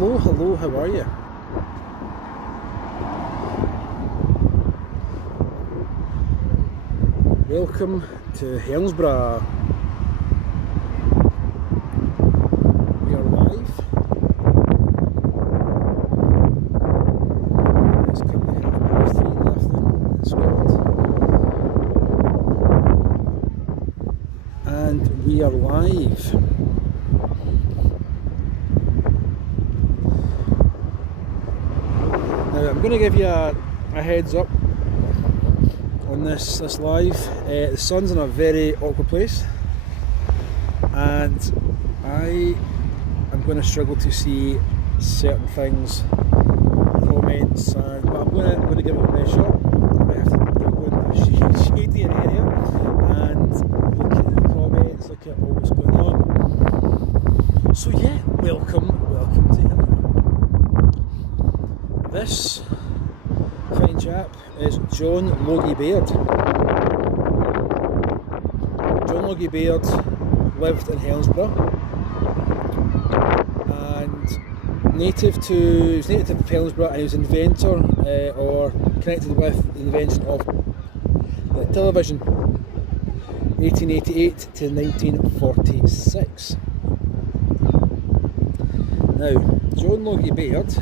Hello, hello, how are you? Welcome to Helensburgh. We are live. It's currently 3:30 in the afternoon in Scotland. And we are live. Now I'm going to give you a heads up on this live. The sun's in a very awkward place and I am going to struggle to see certain things, comments, but I'm going to give it a best shot. I might have to go into a shady area and look at the comments, look at what's going on. So yeah, welcome to Helensburgh. This fine chap is John Logie Baird. John Logie Baird lived in Helensburgh and he was native of Helensburgh, and he was an inventor or connected with the invention of the television 1888 to 1946. Now, John Logie Baird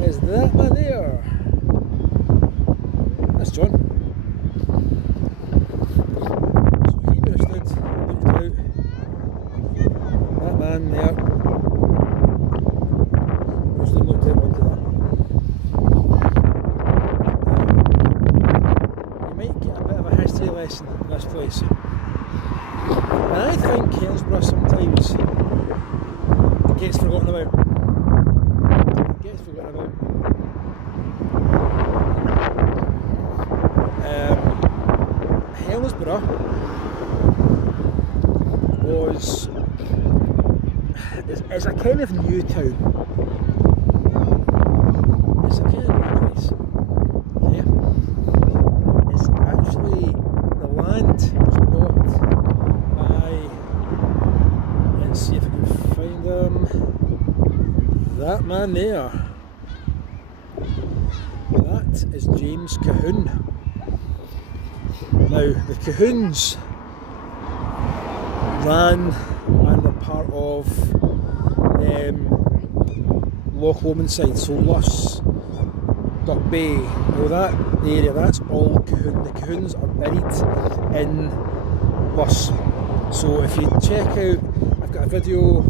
is that man there. That's John. So he would have stood and looked out. That man there was then looked out onto that. Now, you might get a bit of a history lesson in this place. And I think Helensburgh sometimes gets forgotten about. Helensburgh is a kind of new town. It's a kind of new place. Okay? It's actually, the land was bought by, let's see if I can find that man there. That is James Colquhoun. Now, the Colquhouns ran and were part of Logie side, so Luss, Duck Bay, now that area, that's all Colquhoun. The Colquhouns are buried in Luss. So if you check out, I've got a video,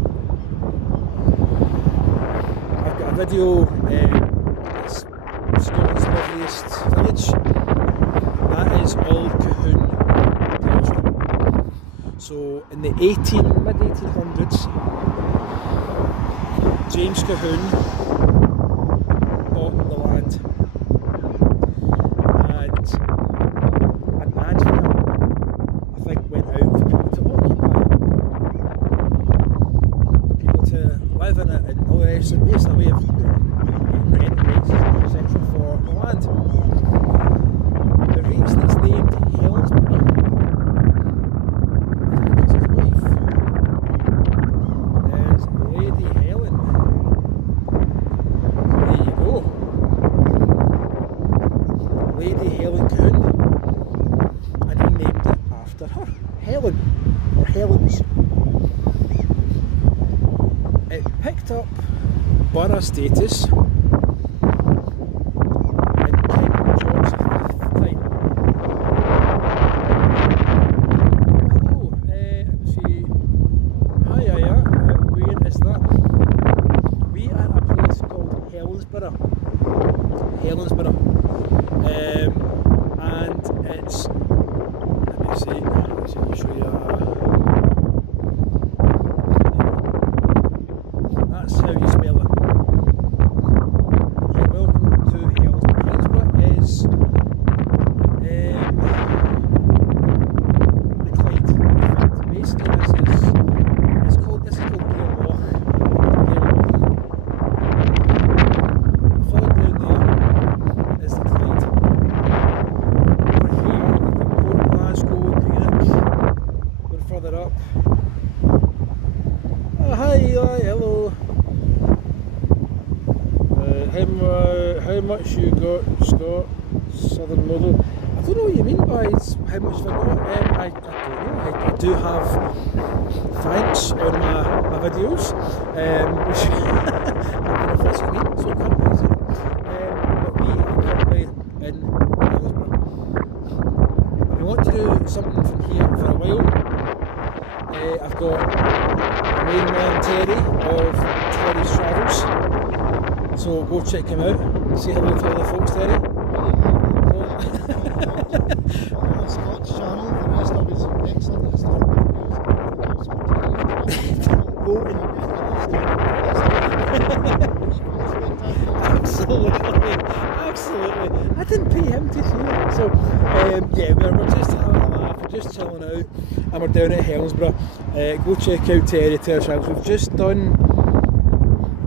it's Scotland's loveliest village. That is all Colquhoun territory. So in the mid-1800s, James Colquhoun bought the land, and an advert, I think, went out for people to occupy it, for people to live in it, and all the rest. So basically a way of rent rates, etc. for the land. The reason it's named Helensburgh is because his wife is Lady Helen. There you go. Lady Helen Colquhoun. And he named it after her. Helen. Or Helens. It picked up borough status Helensburgh, and it's, let me see, I'll show you, that's how you spell it. Welcome to Helensburgh. Helensburgh is the Clyde. In fact, basically this is called Baird. how much you got, Scott? Southern model. I don't know what you mean by how much have I got. I don't know. I do have thanks on my videos, which I don't know if that's what you mean. So companies, but we are currently in Helensburgh. I want to do something from here for a while. I've got the main man Terry of Terry's Travels, so go check him out. Say hello to all the folks, Terry. Scott's channel, the rest of his excellent Absolutely. I didn't pay him to see it. So, yeah, we're just having a laugh, we're just chilling out, and we're down at Helensburgh. Go check out Terry's Travels. We've just done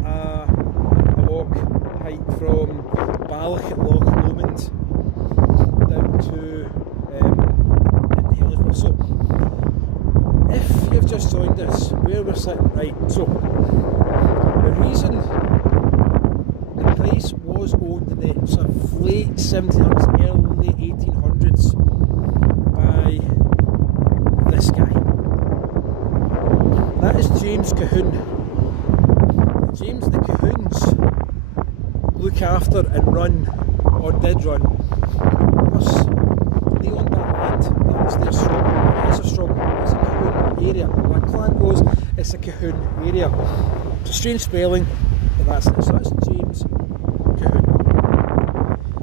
a walk, hike from Balloch at Logie down to Helensburgh. So, if you've just joined us, where we're sitting, right, so the reason the place was owned in the sort of late 1700s, early 1800s by this guy. That is James Colquhoun. James the Colquhouns look after and run, or did run, us. They owned that land. That's their strong. It's a Colquhoun area. Where that clan goes, it's a Colquhoun area. It's a strange spelling, but that's it. So that's James Colquhoun.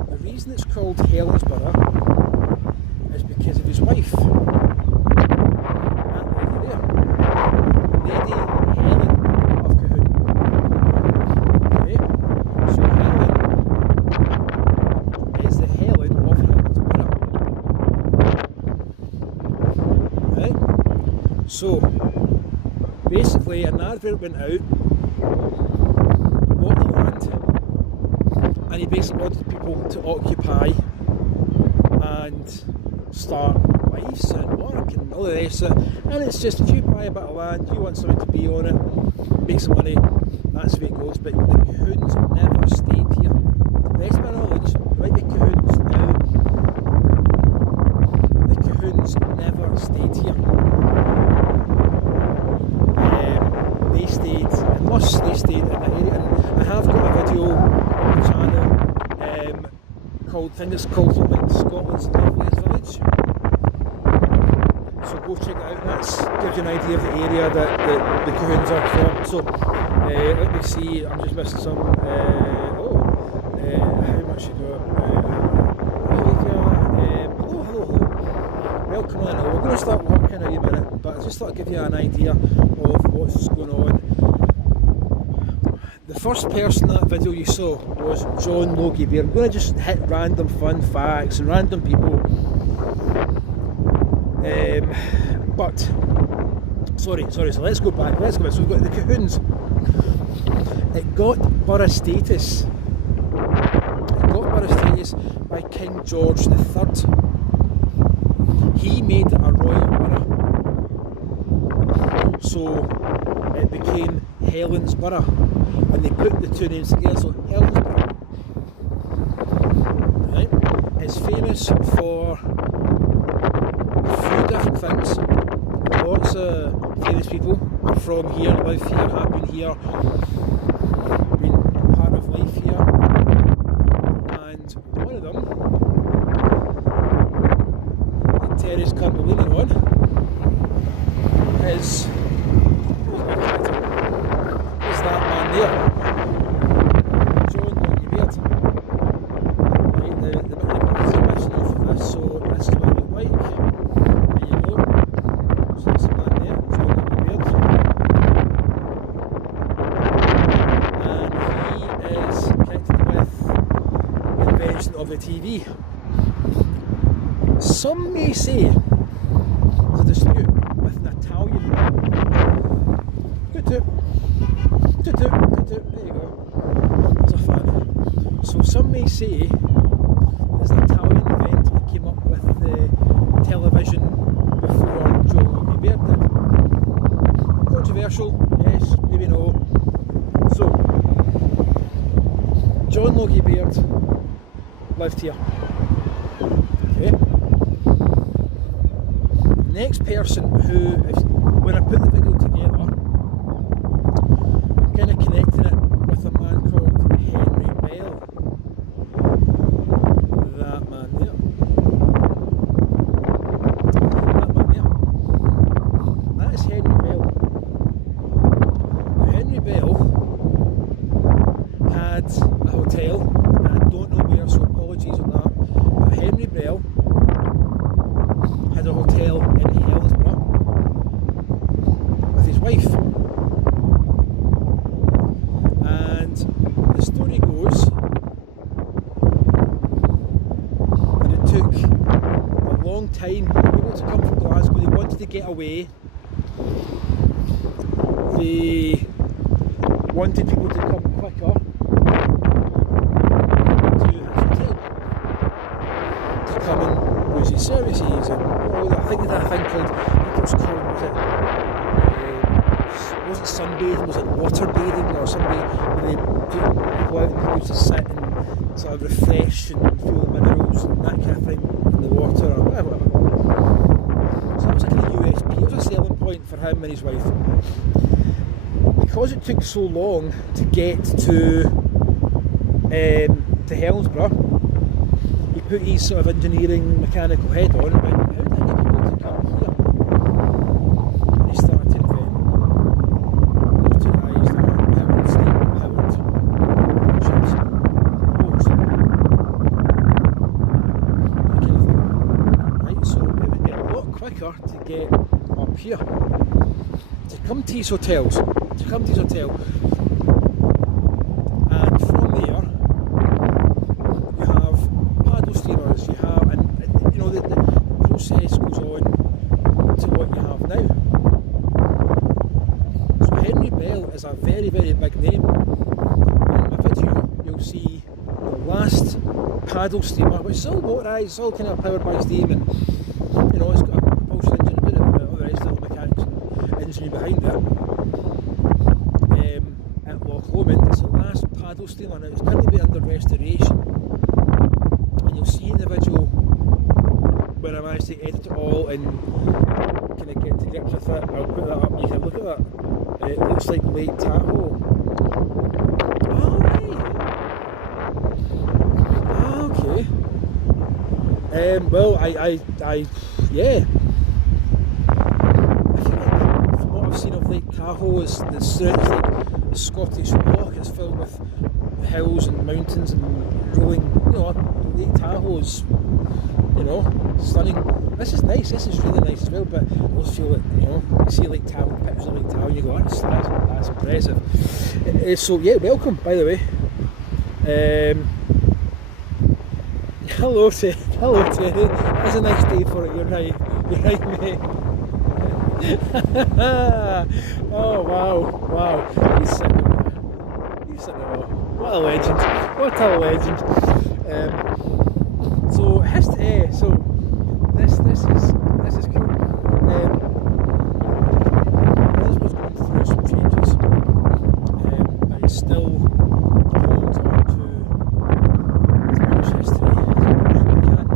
The reason it's called Helensburgh is because of his wife. That lady there. Lady Helen of Colquhoun. Okay? So Helen is the Helen of Helensburgh. Right? So basically an advert went out, bought the land, and he basically wanted people to occupy and start lives and work and all the rest of it. And it's just, if you buy a bit of land, you want something to be on it, make some money, that's the way it goes. But the Colquhouns never stayed here. To the best of my knowledge, there might be Colquhouns now, the Colquhouns never stayed here. They stayed in Luss, they stayed in the area, and I have got a video on the channel called, I think it's called something, Scotland's Loveliest Village. So go check it out, and that gives you an idea of the area that the Colquhouns are from. So let me see, I'm just missing some, how much you got? Hello. Welcome on, we're going to start walking in a minute, but I just thought I'd give you an idea of what's going on. The first person in that video you saw was John Logie. Baird. I'm going to just hit random fun facts and random people. But sorry, so let's go back. So we've got the Colquhouns. It got borough status. By King George III. He made it a royal borough. So it became Helensburgh, and they put the two names together, so Helensburgh. Right? It's famous for a few different things. Lots of famous people are from here, live here, have been here, been part of life here, and one of them that Terry's currently leaning on is that man there, John Logie Baird. Right, the emission off of this, so this is what it looked like. There you go. So that's the man there, John Logie Baird. And he is connected with the invention of the TV. Some may say there's a dispute with an Italian. There you go. There's a fan. So some may say there's an Italian event that came up with the television before John Logie Baird did. Controversial, yes, maybe no. So John Logie Baird lived here. Okay. The next person who, when I put the video together, I'm kind of connecting it with a man called Henry Bell. That man there. That is Henry Bell. Now, Henry Bell had a hotel, and I don't know where, so apologies on that, but Henry Bell had a hotel in Helensburgh with his wife. And the story goes that it took a long time for people to come from Glasgow. They wanted to get away. They wanted people to come quicker to his hotel, to come and use his services, and I think that thing called, was it sunbathing, was it water bathing or something, where they put people out and people to sit and sort of refresh and feel the minerals and that kind of thing in the water or whatever. So that was like a USP, it was a selling point for him and his wife. Because it took so long to get to Helensburgh, he put his sort of engineering mechanical head on and went, how do I get people to come here? And he started then motorised or powered, steam powered ships, boats, that kind of thing. Right, so it would be a lot quicker to get up here, to come to his hotels, and from there you have paddle steamers, you have, and you know the process goes on to what you have now. So Henry Bell is a very, very big name. In my video you'll see the last paddle steamer, which is all motorised, it's all kind of powered by steam, and you know it's got a propulsion engine, a bit of all the rest of the mechanics and engineering behind it. At Colquhoun, it's the last paddle steamer, and it's currently under restoration. And you'll see in the video when I managed to edit it all and kind of get to grips with it. I'll put that up. You can look at that. It looks like Lake Tahoe. Oh right. Ah, okay. Well, yeah. I feel like from what I've seen of Lake Tahoe, it's like the Scottish rock. It's filled with hills and mountains and rolling. You know, Lake Tahoe is, you know, stunning. This is nice. This is really nice as well. But I always feel that, you know, you see Lake Tahoe, pictures of Lake Tahoe, and you go, that's impressive. So yeah, welcome, by the way. Hello Terry. It's a nice day for it. You're right, mate. Oh wow, he's sitting there. What a legend. So this is cool. This was going through some changes, but it still holds on to as much history as we can.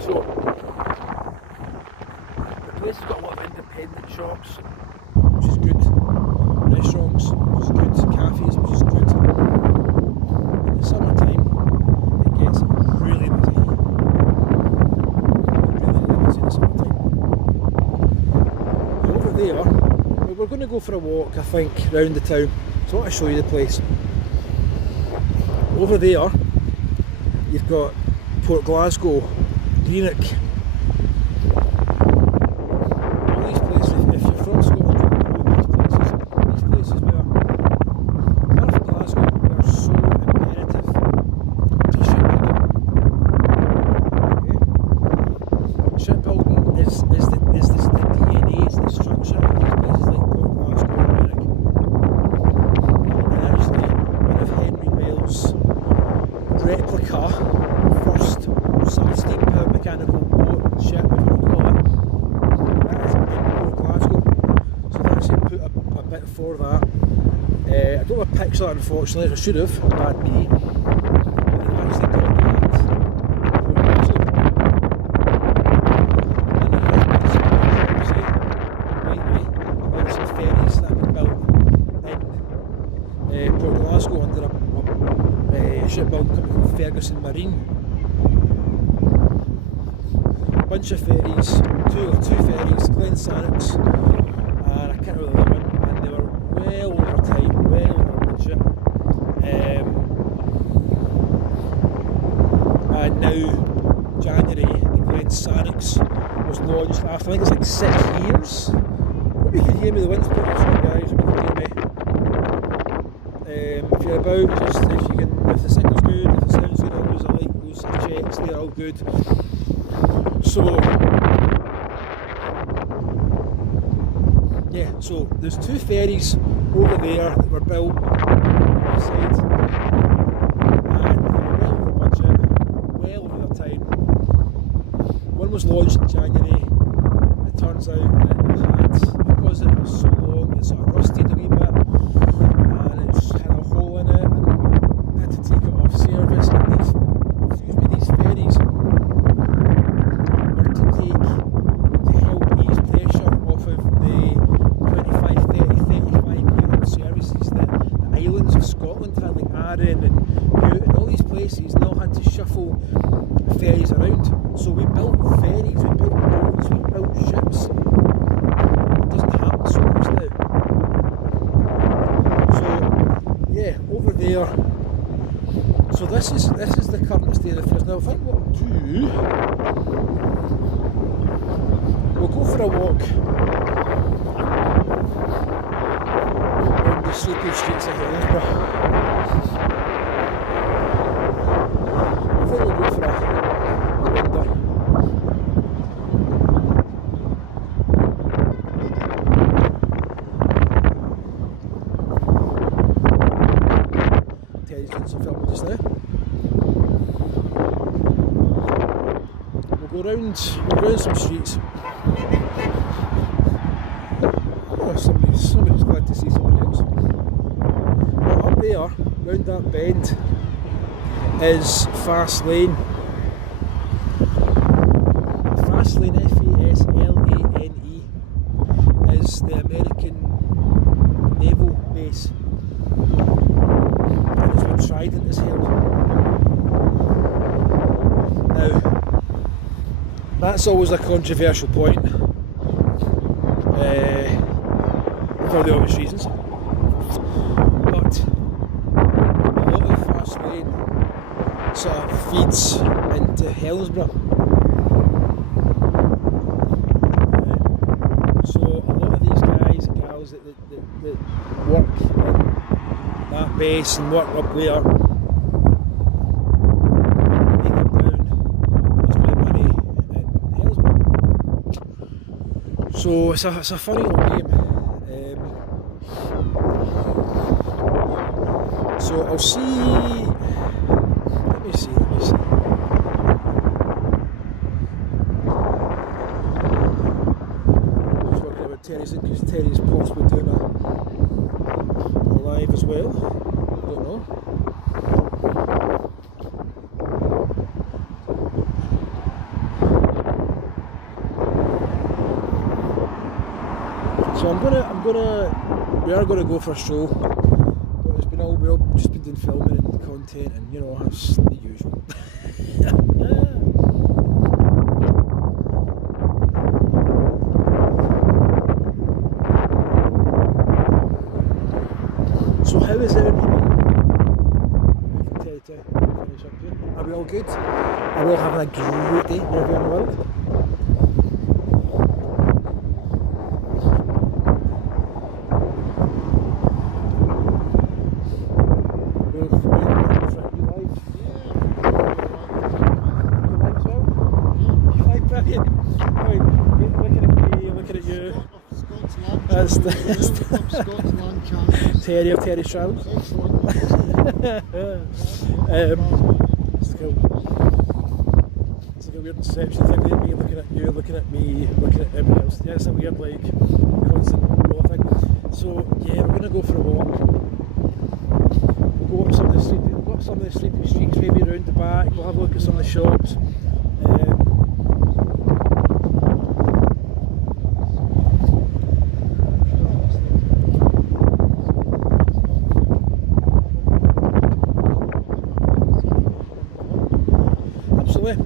So the place has got a lot of independent shops, which is good, restaurants, which is good, cafes, which is good. In the summertime it gets really busy. Really busy in the summertime. And over there, we're going to go for a walk, I think, round the town. So I want to show you the place. Over there you've got Port Glasgow, Greenock. All these places, if you're from Scotland, you know these places where, apart from Glasgow, they are so imperative to shipbuilding. Okay? Shipbuilding is the DNA, is the structure of these places like Port Glasgow and Greenock. And actually, one of Henry Bell's replica first sort of steam powered mechanical picture that, unfortunately, as I should have, bad me. But they've actually got that Port Glasgow. And there has been some controversy lately about some ferries that have been built in Port Glasgow under a shipbuilding company called Ferguson Marine. A bunch of ferries, two ferries, Glen Sannox, and I can't remember the other one, and they were well over time, well over budget. And now, January, the Glen Sannox was launched after, I think it's like 6 years. Maybe you can hear me, the wind's pretty strong, guys, if you can hear me. If you're about, just if you can, if the signal's good, if the sound's good, always I like those checks, they're all good. So, yeah, so there's two ferries over there that were built on the side, and they were well over budget, well over their time. One was launched in January. It turns out that it had, because it was so long, it sort of rusted a wee bit, and it had a hole in it, and I had to take it off service. And these ferries were to help ease pressure off of the 25, 30, 35-year-old services that the islands of Scotland had, like Arran and Bute and all these places, and all had to shuffle ferries around. So we built ferries, we built boats, we built ships. It doesn't happen so much now. So yeah, over there. So this is the current state of affairs. Now I think what we'll go for a walk on the sleepy streets of Helensburgh. I think we'll go for a wander. Teddy's doing some filming just now. We'll go round some streets. Oh, somebody's glad to see somebody else. But up there, round that bend, is Fast Lane. Fast Lane, F-A-S-L-A-N-E, is the American naval base. And it's where Trident is held. Now, that's always a controversial point, for the obvious reasons. But a lot of Fast Lane sort of feeds into Helensburgh. So a lot of these guys and gals that work in that base and work up there, they come down and spend money in Helensburgh. So it's a funny little game. So I'll see. Let me see. Just working about Terry's in, because Terry's possibly doing a live as well. I don't know. So we are gonna go for a stroll. But it's been we've just been doing filming and content, and you know, it's the usual. So how is everybody? To finish up here. Are we all good? Are we all having a great day wherever in the world? Terry of Terry Shrouds. It's like a weird inception thing, me looking at you, looking at me, looking at everybody else. Yeah, it's a weird constant roll thing. So yeah, we're gonna go for a walk. up some of the sleepy streets, maybe around the back. We'll have a look at some of the shops. Absolutely.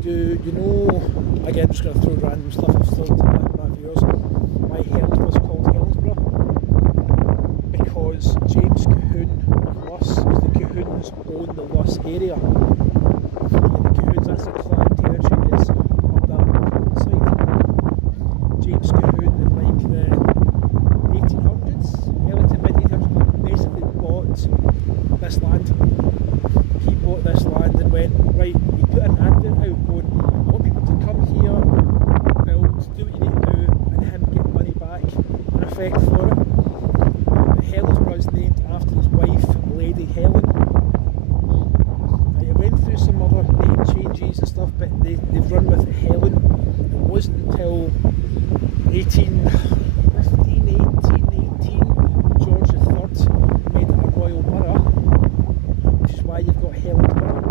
Do you know, again, I'm just going to throw random stuff I've thrown to my viewers, why Helensburgh is called Helensburgh? Because James Colquhoun of Luss, because the Colquhouns own the Luss area. And the Colquhouns, that's the clan territory, is up that side. James Colquhoun in like the 1800s, early to mid 1800s, basically bought this land. He bought this land and went, right, he put an advert out going, I want people to come here, build, do what you need to do, and him get money back in effect for it. Helensburgh is named after his wife, Lady Helen. It went through some other name changes and stuff, but they've run with Helen. It wasn't until 1818, George III made it a royal borough, which is why you've got Helensburgh.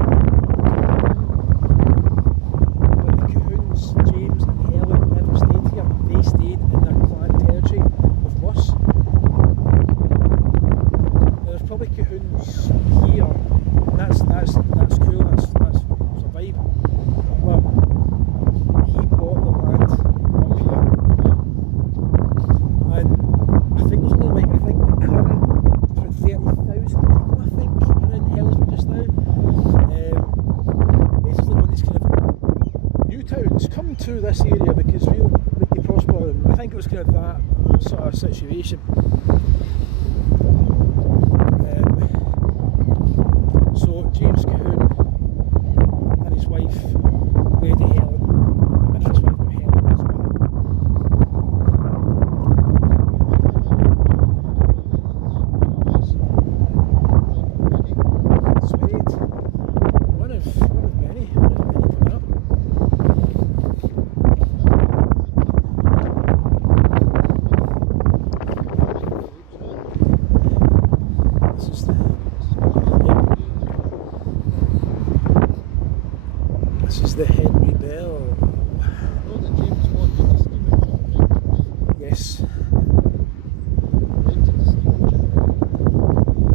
But the Colquhouns, James and Helen, never stayed here. They stayed in their clan territory of Luss. There's probably Colquhouns here, and that's cool, that's a vibe. But he bought the land up here, and I think there's only like, the current 30,000 people, I think, are in Helensburgh just now. Basically one of these kind of new towns come to this area because we'll make you prosper, and I think it was kind of that sort of situation. So James Colquhoun and his wife, Lady Helen, and his wife got Helen as well. Sweet. One of many coming up. This is This is the Henry Bell. Oh, the James Bond did the Steamboats, right? Yes. Rented the Steamboats,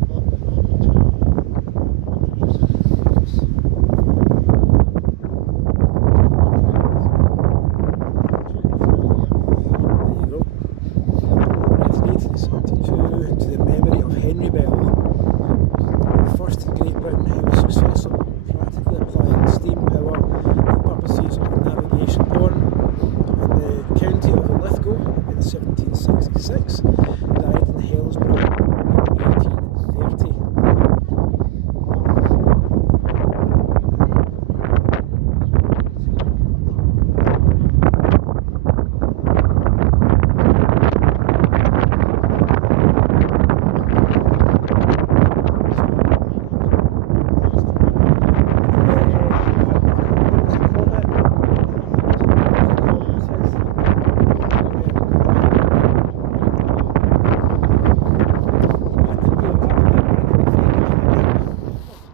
but in order to introduce it into use. There you go. It's 1872 to the memory of Henry Bell, the first in Great Britain who was successful practically applying steam power for purposes of navigation, born in the county of Lithgow in 1766, died in Helensburgh in 1830.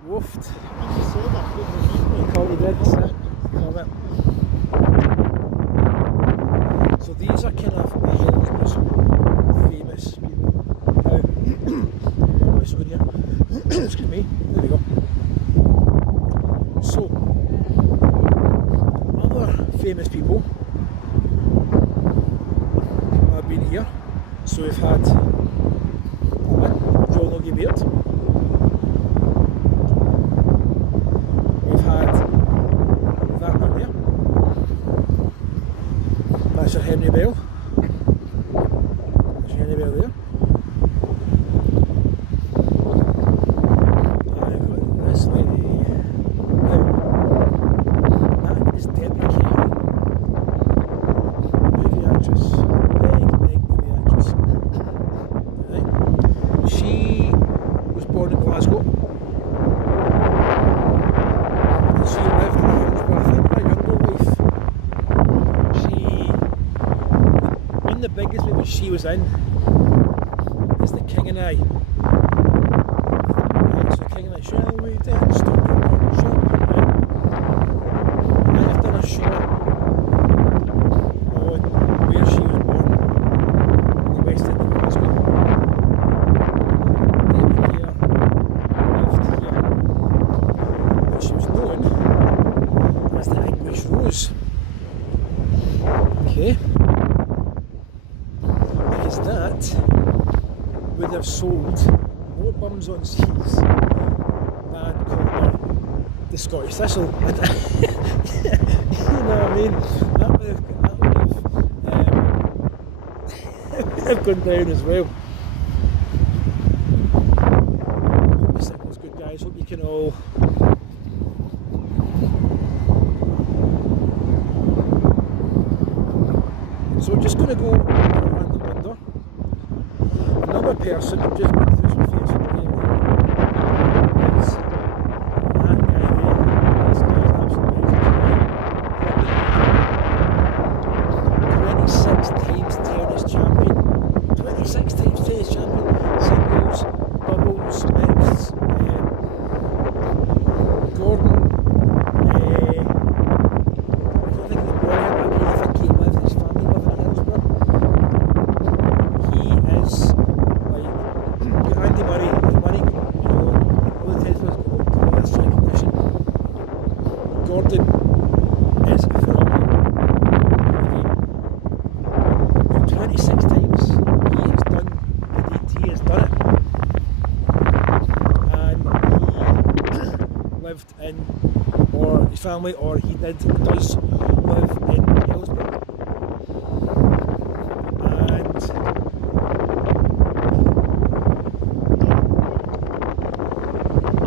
Woofed. You call it dead, sir. Call it. So these are kind of Helensburgh's famous people. Now, sorry here. Excuse me. There we go. So, other famous people have been here. So we've had Logie Baird. We've had that one there. That's your Henry Bell. There's your Henry Bell there. I've got this lady. Now, that is Deborah Kay. Movie actress. Big movie actress. Right. She was born in Glasgow. And she lived in Helensburgh, I think, my younger life. in is the King and I. Right, so King and I, shall we dance? Shall we? I've done a shot on where she was born in the West End of Glasgow. Lived here. But she was known as the English Rose. Okay. Because that would have sold more bums on seats than calling her the Scottish Thistle. You know what I mean? That would have gone down as well. Hope the signal's good, guys. Hope you can all. So I'm just going to go for a random wonder. Another person, I'm just going through some Facebook here, is that guy there. This guy is absolutely amazing. 26 times tennis champion. 26 times tennis champion. Singles, doubles, mixed. Gordon. I don't think the boy, I think he lived, his family lived in Helensburgh. He is like Andy Murray, you know, all the tennis players go to this recognition. Gordon is phenomenal. 26 times he has done it. And he lived in, or his family, or he does live in Helensburgh. And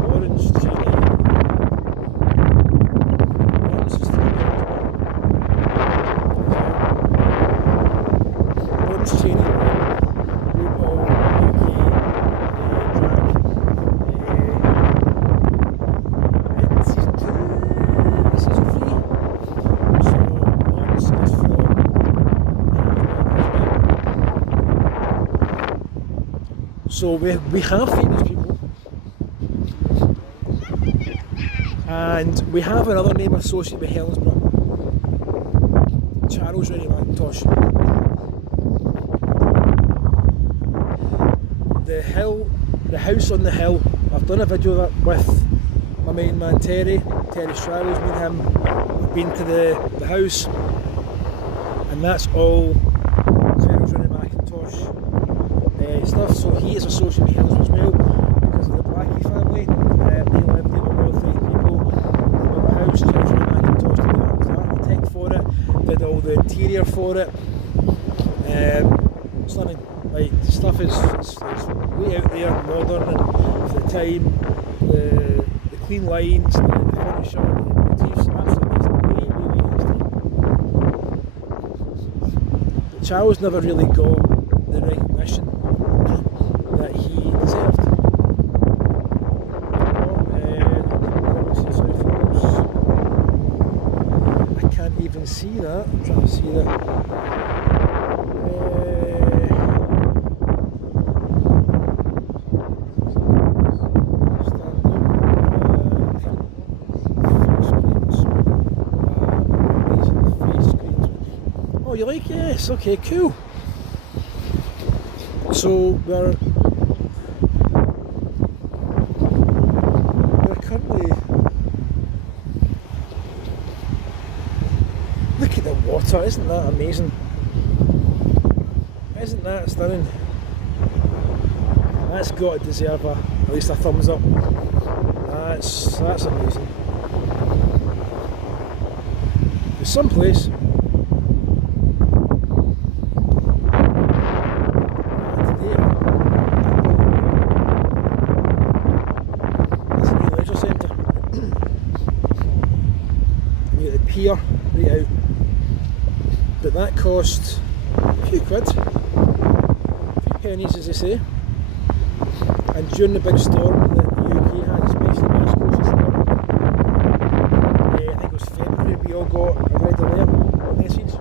Lawrence Cheney, Lawrence is from Helensburgh. Lawrence Cheney won RuPaul UK drag in season 2, season 3. So Lawrence is from So we have famous people, and we have another name associated with Helensburgh, Charles Rennie Mackintosh. The house on the hill. I've done a video of that with my main man Terry Stravels. Me and him have been to the house, and that's all Charles Rennie Mackintosh stuff. So he is associated with Helensburgh as well because of the Blackie family. They were wealthy people. They built a house. Charles Rennie Mackintosh was the architect for it, did all the interior for it. Stunning. Like, the stuff is way out there, modern, and for the time, the clean lines, the furniture, the motifs, absolutely amazing. Way interesting. But Charles never really got the recognition that he deserved. I can't even see that. I'm trying to see that. Oh, you like? Yes, okay, cool. So we're currently, look at the water, isn't that amazing? Isn't that stunning? That's got to deserve at least a thumbs up. That's amazing. There's some place. Pier right out, but that cost a few quid, a few pennies as they say. And during the big storm that the UK had, especially West Coast of Scotland, I think it was February, we all got a red alert message.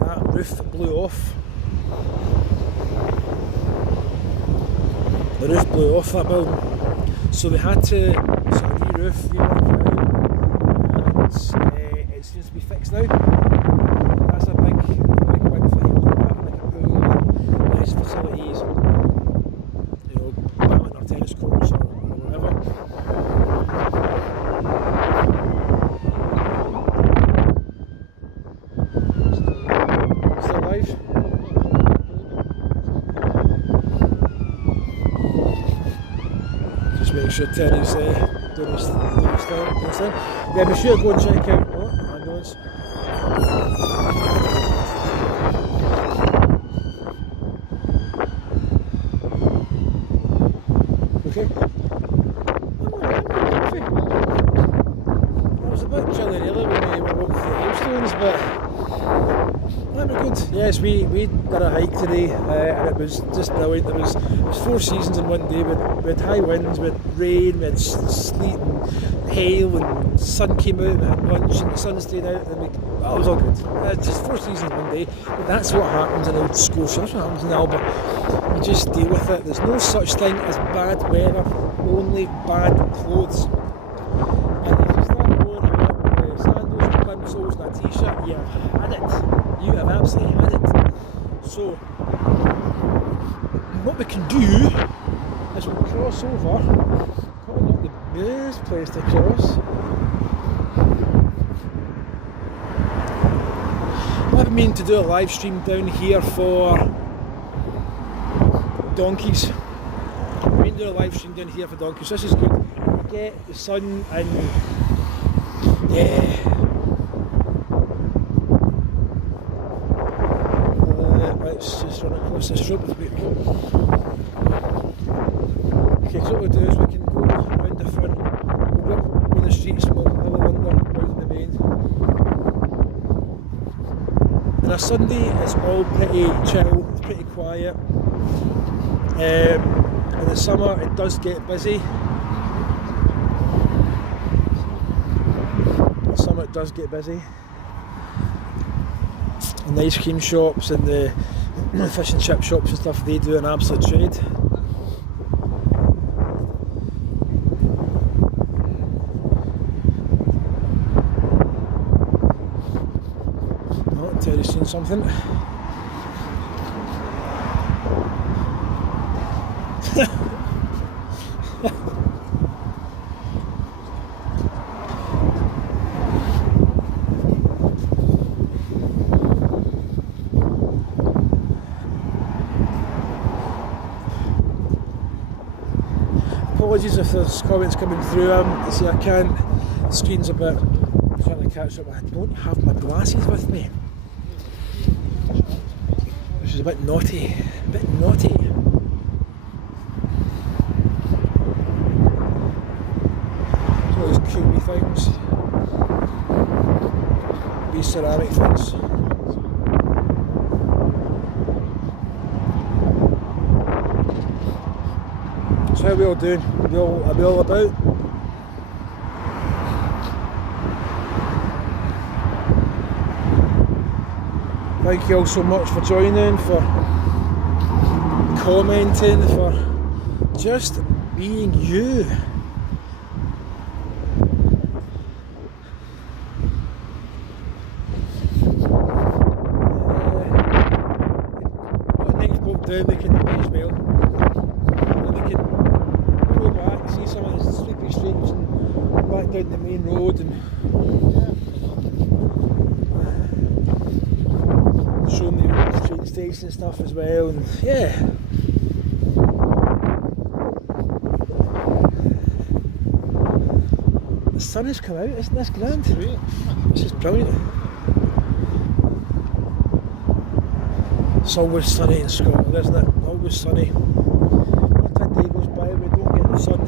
That the roof blew off that building. So they had to sort of re-roof, rework it out, and it seems to be fixed now. That's a big win for Helensburgh, having like a pool, nice facilities, you know, badminton or tennis courts or whatever. Still alive? Just make sure Terry's doing his thing. Yeah, be sure to go and check out. Oh, ambulance. Okay. I was a bit chilly earlier when we were walking through the hailstones, but that was good. Yes, we did a hike today, and it was just brilliant. It was 4 seasons in one day. We had high winds, we had rain, we had sleet and hail, and the sun came out, we had lunch, and the sun stayed out, and it was all good. Just 4 seasons in one day, but that's what happens in Old Scotia, that's what happens in Alba. You just deal with it. There's no such thing as bad weather, only bad clothes. And if you start going out with sandals and plimsolls and a t-shirt, you have had it. You have absolutely had it. So, what we can do is we'll cross over. Probably not the best place to cross. I've been meaning to do a live stream down here for donkeys. I've been doing a live stream down here for donkeys. This is good. You get the sun and yeah. Let's just run across this road. Okay, so what we'll do is we can go around the front, we'll go up on the streets and we'll have a wander out the main. On a Sunday it's all pretty chill, it's pretty quiet. In the summer it does get busy. And the ice cream shops and the fish and chip shops and stuff, they do an absolute trade. Oh, Terry's seen something. Apologies if there's comments coming through. See, I can't. The screen's a bit trying to catch up. I don't have my glasses with me, which is a bit naughty. So these cool wee things, wee ceramic things. So how are we all doing? Are we all about? Thank you all so much for joining, for commenting, for just being you. When next boat down, we can as well. And we can go back, see some of the sleepy streets and back down the main road and show me the train station and stuff as well, and yeah. The sun has come out, isn't this grand? This is brilliant. It's always sunny in Scotland, isn't it? Always sunny. Not a day goes by we don't get the sun.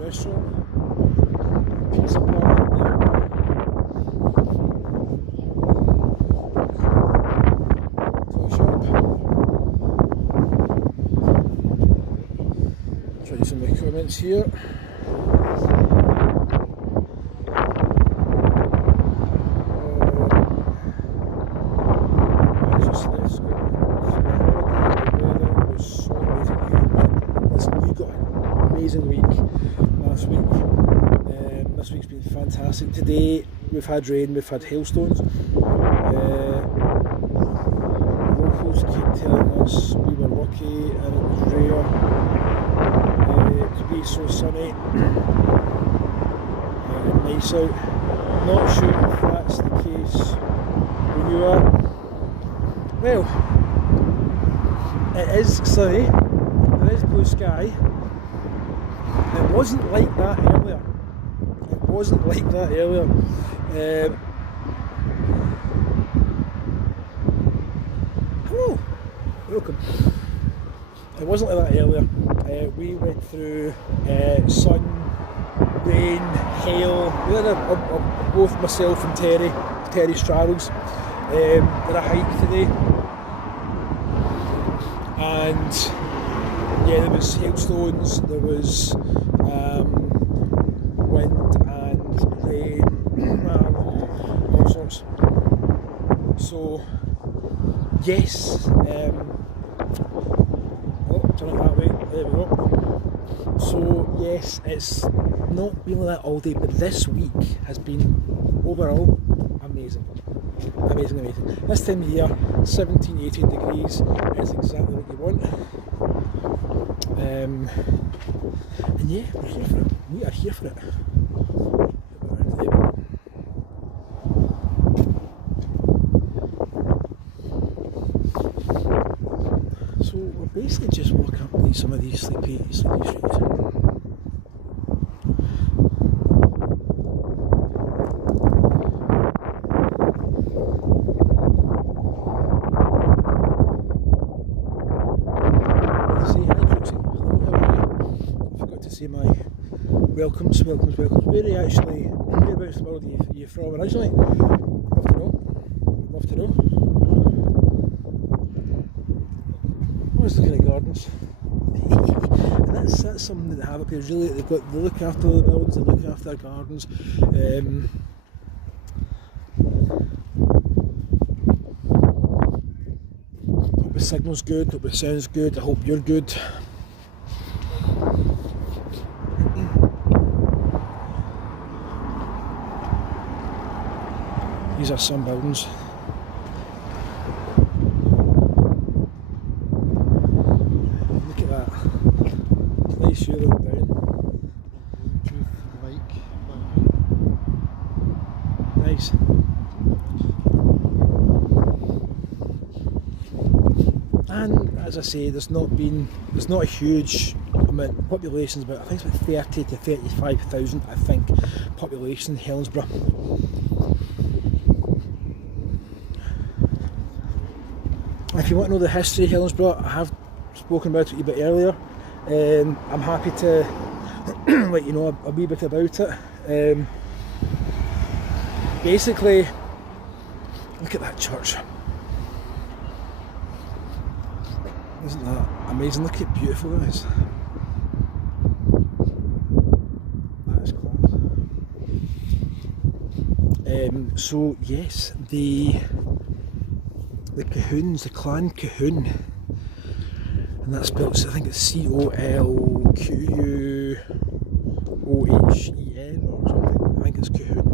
Restaurant. comments here. Amazing week last week. This week's been fantastic. Today we've had rain, we've had hailstones. Locals keep telling us we were lucky and it was rare to be so sunny and nice out. Not sure if that's the case where you are. Well, it is sunny, there is blue sky. It wasn't like that earlier. It wasn't like that earlier. Hello, welcome. It wasn't like that earlier. We went through sun, rain, hail. We had both myself and Terry's travels. Did a hike today, and yeah, there was hailstones, there was wind and rain, all sorts. So yes, turn it that way, there we go. So yes, it's not been like that all day, but this week has been overall amazing. Amazing. This time of year, 17, 18 degrees is exactly what you want. And yeah, we're here for it. We are here for it. So we're basically just walking up some of these sleepy streets. My welcomes. Whereabouts in the world are you from originally? Love to know. Always looking at gardens. And that's something that they have up here. Really, they look after the buildings, they look after their gardens. Hope the signal's good, hope the sound's good, I hope you're good. These are some buildings. Look at that. Nice view looking down. Nice. And as I say, there's not a huge amount. Population's about, I think it's about 30 to 35,000. I think population in Helensburgh. If you want to know the history of Helensburgh, I have spoken about it a bit earlier. I'm happy to let you know a wee bit about it. Basically, look at that church. Isn't that amazing? Look how beautiful that is. That is class. So yes, the Colquhouns, the clan Colquhoun, and that's spelled, I think it's Colquhoun or something. I think it's Colquhoun.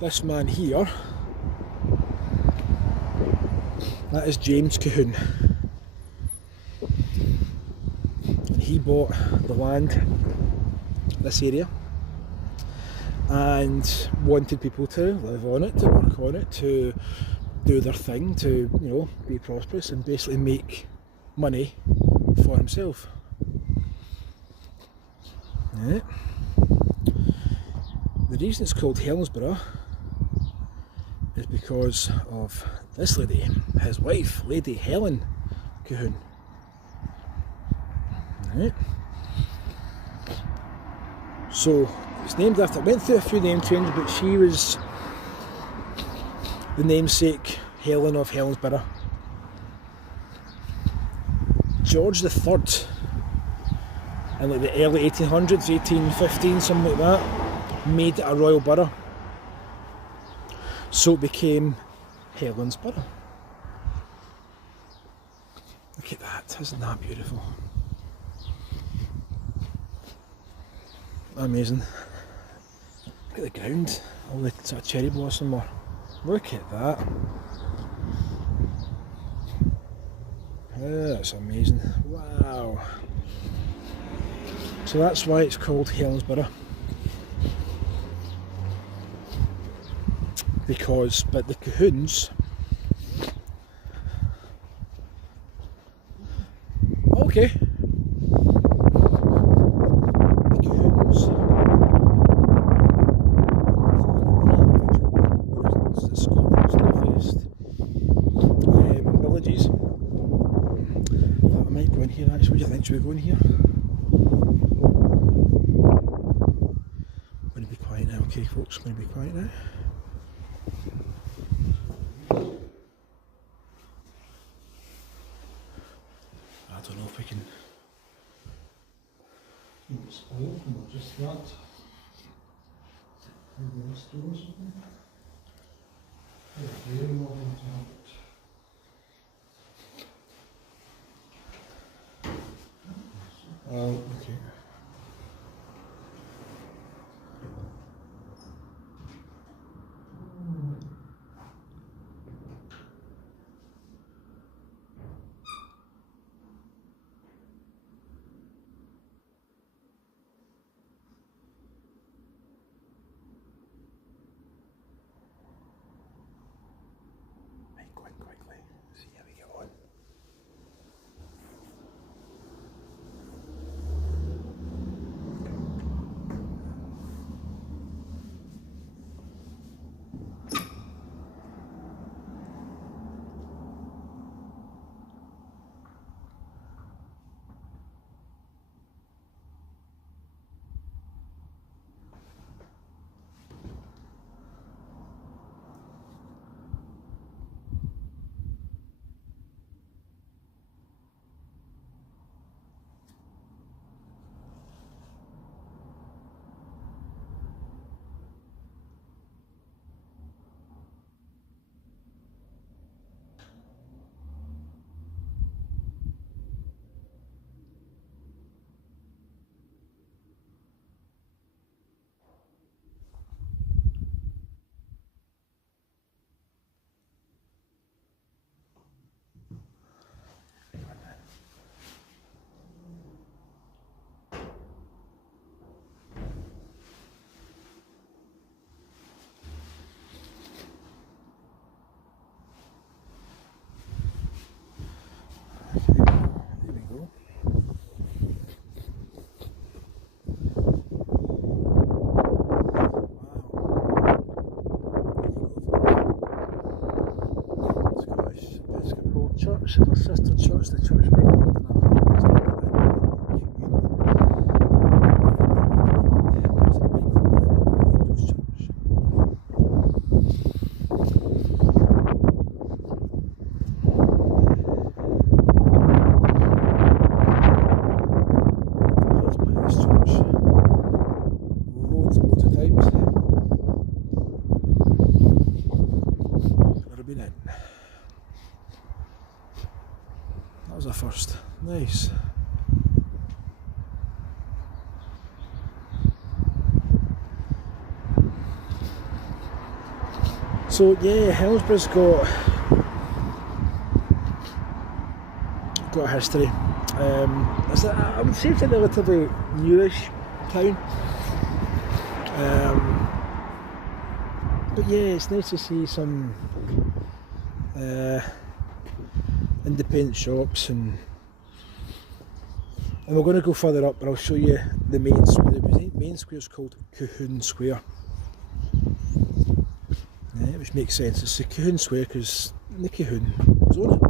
This man here, that is James Colquhoun. And he bought the land, this area, and wanted people to live on it, to work on it, to do their thing, to, you know, be prosperous and basically make money for himself. Yeah. The reason it's called Helensburgh is because of this lady, his wife, Lady Helen Colquhoun. Right. So it's named after, went through a few name changes, but she was the namesake Helen of Helensburgh. George the Third in like the early 1800s, 1815, something like that, made it a royal borough. So it became Helensburgh. Look at that, isn't that beautiful? Amazing. Look at the ground, all the sort of cherry blossom more. Look at that. Oh, that's amazing. Wow. So that's why it's called Helensburgh. Because, but the Colquhouns, okay, the Colquhouns, Scotland's loveliest villages. I might go in here actually. What do you think? Should we go in here? I'm going to be quiet now, okay folks, I'm going to be quiet now. I don't know if we can. It's open or just that. Maybe this door or something. Yeah, very lovely to have it. Oh, okay. Quickly. See how we get on. Church, the sister church, the church right behind loads of times. Never been in. That was a first. Nice. So yeah, Helensburgh's got a history. I would say it's a relatively newish town. But yeah, it's nice to see some independent shops, and we're going to go further up, but I'll show you the main square. The main square is called Colquhoun Square, yeah, which makes sense. It's the Colquhoun Square because the Colquhoun was on it.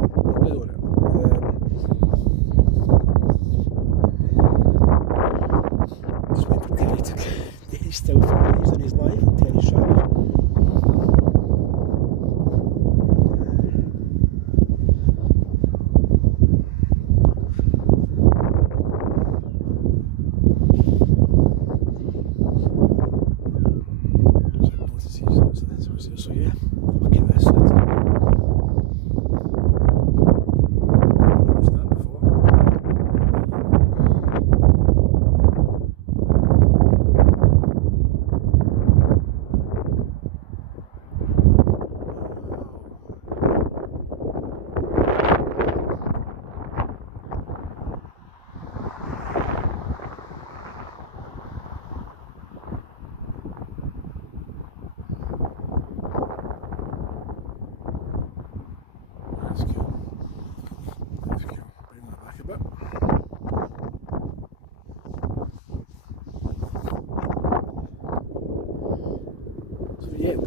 Just wait for Terry to he's still filming. He's on his live on Terry's channel.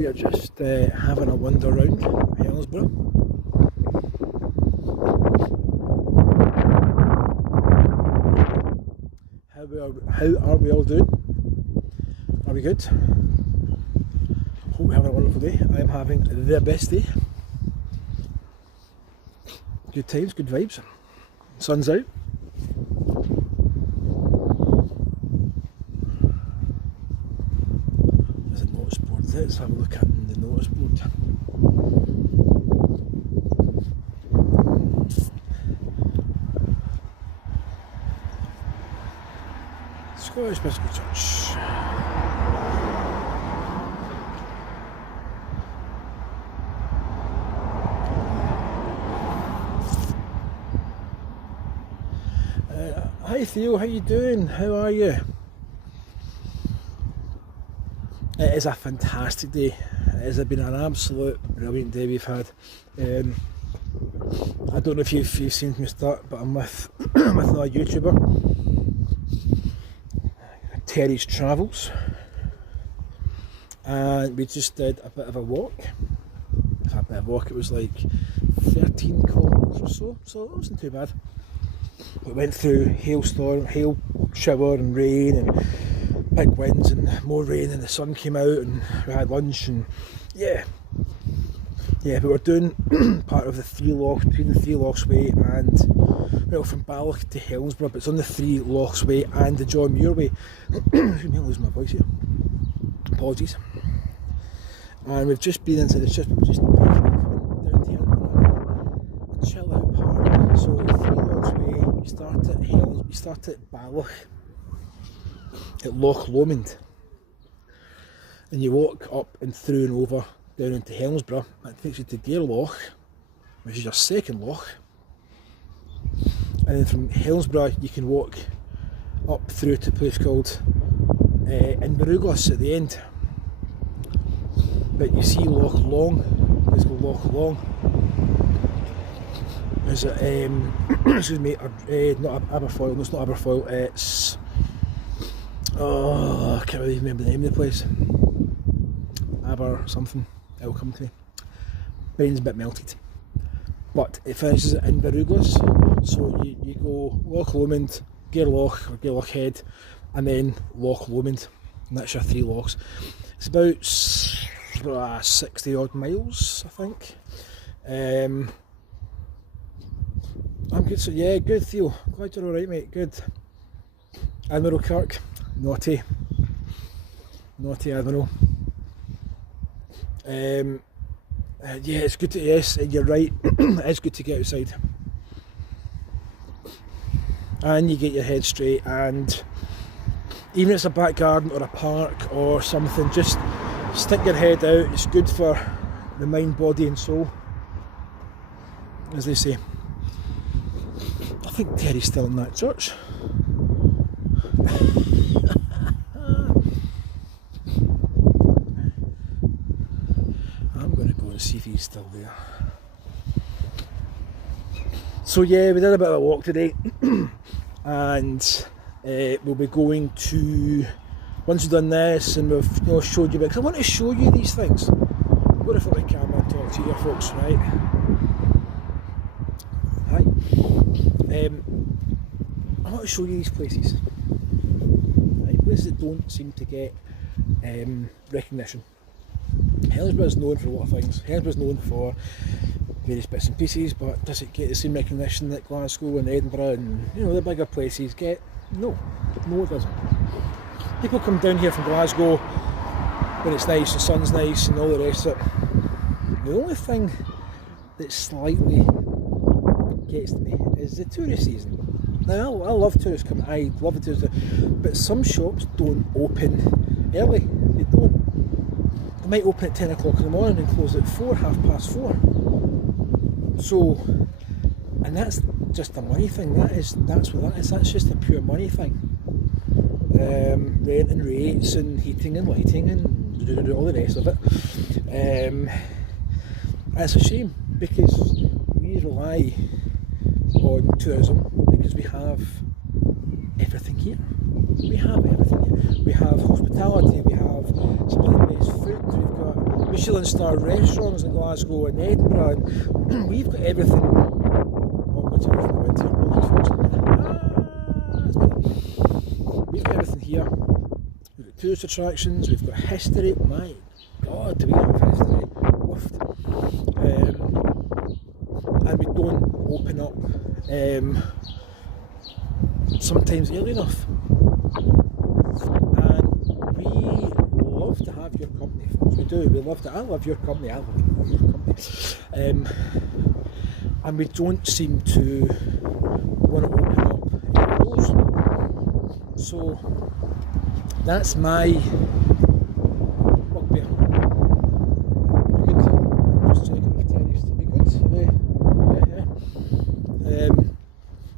we are just having a wander around Helensburgh. How are we all doing? Are we good? Hope we're having a wonderful day. I am having the best day. Good times, good vibes. Sun's out. There's a notice board. Let's have a look at the notice board. Scottish Episcopal Church. Hi Theo, how you doing? How are you? It is a fantastic day. It has been an absolute brilliant day we've had. I don't know if you've seen me start, but I'm with another YouTuber, Terry's Travels, and we just did a bit of a walk. It was like 13 kilometres or so it wasn't too bad. We went through hail shower and rain and big winds and more rain, and the sun came out and we had lunch, and yeah, but we're doing part of the between the Three Lochs Way and, well, from Balloch to Helensburgh, but it's on the Three Lochs Way and the John Muir Way. I'm losing my voice here. Apologies. And we've just been into the ship. We've just been down to Helensburgh, a chill out part. So the Three Lochs Way, you start at Balloch, at Loch Lomond, and you walk up and through and over down into Helensburgh. That takes you to Gairloch, which is your second loch, and then from Helensburgh you can walk up through to a place called Inveruglas at the end. But you see Loch Long, it's called Loch Long. Is it, excuse me, not Aberfoyle, no, it's not Aberfoyle, it's, oh, I can't really remember the name of the place. Aber something, it'll come to me. Brain's a bit melted. But it finishes at Inveruglas, so you go Loch Lomond, Gairloch or Gairloch Head, and then Loch Lomond, and that's your three lochs. It's about 60 odd miles, I think. I'm good, so yeah, good Theo, glad you're alright mate, good. Admiral Kirk, naughty Admiral. Yeah, it's good to, yes, you're right, it's good to get outside. And you get your head straight, and even if it's a back garden or a park or something, just stick your head out, it's good for the mind, body and soul, as they say. I think Terry's still in that church. I'm going to go and see if he's still there. So yeah, we did a bit of a walk today, and we'll be going to, once we've done this and we've showed you a bit, because I want to show you these things. I'm going to flip my camera and talk to you folks, right? Hi. I want to show you these places. Right, places that don't seem to get recognition. Helensburgh is known for a lot of things. Helensburgh is known for various bits and pieces, but does it get the same recognition that Glasgow and Edinburgh and the bigger places get? No, it doesn't. People come down here from Glasgow when it's nice, the sun's nice and all the rest of it. The only thing that slightly gets to me is the tourist season. Now I love tourists coming, I love the tourists, but some shops don't open early. They don't. They might open at 10 o'clock in the morning and close at 4, 4:30. So, and that's just a money thing. That's what that is. That's just a pure money thing. Rent and rates and heating and lighting and all the rest of it. It's a shame because we rely on tourism because we have everything here. We have everything here. We have hospitality, we have some of the best food, we've got Michelin star restaurants in Glasgow and Edinburgh, and we've got everything. We've got everything here. We've got tourist attractions, we've got history. My God, do we have history? Woofed. And we don't open up sometimes early enough. And we love to have your company, folks. We do. We love to. I love your company. I love your company. And we don't seem to want to open up any doors. So that's my bugbear. Be good. I'm just checking if Terry's to be good. Yeah.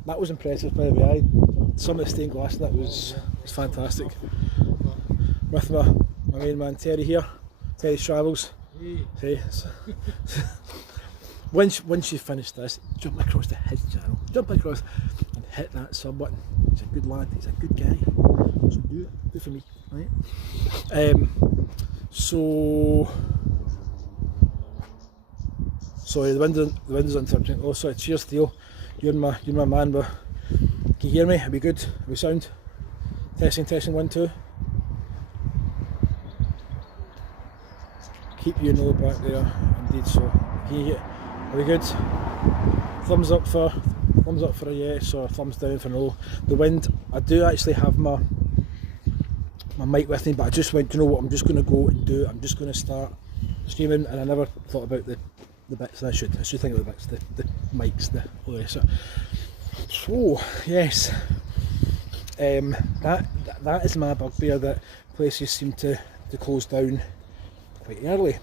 That was impressive, by the way. Some of the stained glass in that was fantastic. With my main man Terry here, Terry's Travels. Hey. Once you finish this, jump across to his channel. Jump across and hit that sub button. He's a good lad, he's a good guy. So do it. Do it for me, right? Sorry, the window's uncertain. Oh sorry, cheers Theo. You're my man, but can you hear me? Are we good? Are we sound? Testing, 1, 2. Keep you know back there, indeed. So can you get? Are we good? Thumbs up for a yes, or thumbs down for no. The wind. I do actually have my mic with me, but I just went. Do you know what? I'm just going to go and do it. I'm just going to start streaming, and I never thought about the bits. I should think of the bits, the mics, all the rest of it. So yes, that is my bugbear, that places seem to close down quite early.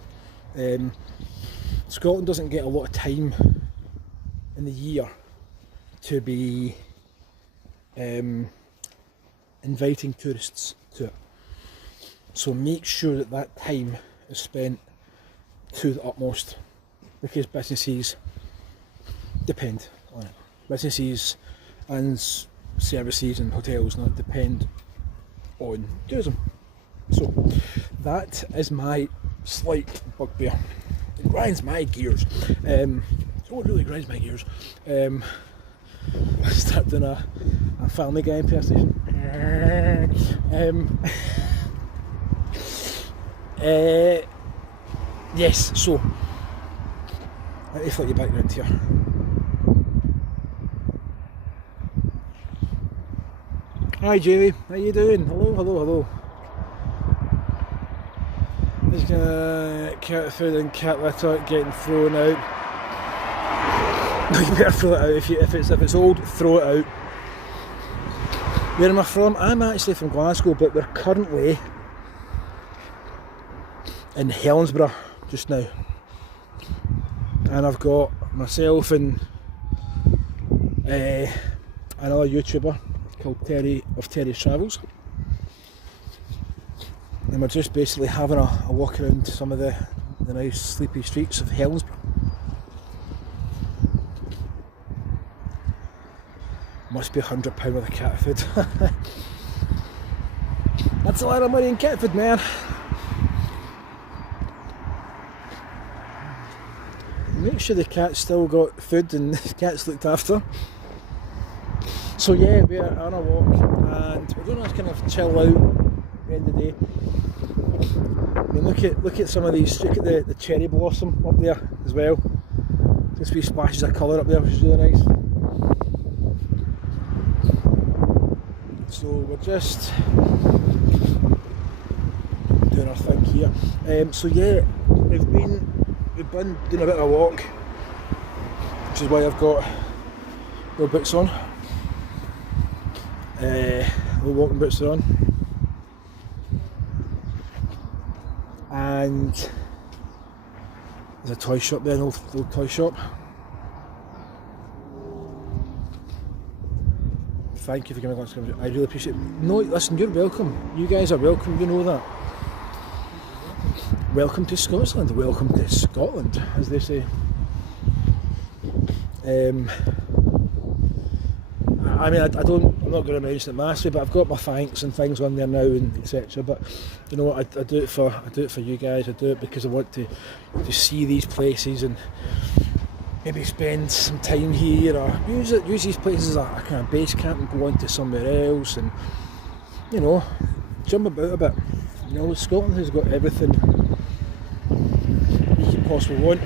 Scotland doesn't get a lot of time in the year to be inviting tourists to it. So make sure that time is spent to the utmost, because businesses depend on it. Businesses and services and hotels not depend on tourism. So that is my slight bugbear. It grinds my gears. So it really grinds my gears. I start doing a Family Guy impersonation. Yes, so let me flick you back around here. Hi Jamie, how you doing? Hello. Just gonna cat food and cat litter getting thrown out. No, you better throw it out. If it's old, throw it out. Where am I from? I'm actually from Glasgow, but we're currently in Helensburgh just now. And I've got myself and another YouTuber called Terry of Terry's Travels, and we're just basically having a walk around some of the nice sleepy streets of Helensburgh. Must be £100 worth of cat food. That's a lot of money in cat food, man. Make sure the cat's still got food and the cat's looked after. So yeah, we're on a walk and we're going to kind of chill out at the end of the day. I mean, look at some of these. Look at the cherry blossom up there as well. Just wee splashes of colour up there, which is really nice. So we're just doing our thing here. So yeah, we've been doing a bit of a walk, which is why I've got no boots on. Little walking boots are on, and there's a toy shop there, an old toy shop. Thank you for giving me I really appreciate it. No, listen, you're welcome. You guys are welcome, you know that. Welcome to Scotland, welcome to Scotland, as they say. I mean, I don't. I'm not going to mention it massively, but I've got my thanks and things on there now, and etc. But you know, I do it for you guys. I do it because I want to see these places and maybe spend some time here, or use these places as a kind of base camp and go on to somewhere else, and you know, jump about a bit. You know, Scotland has got everything you could possibly want.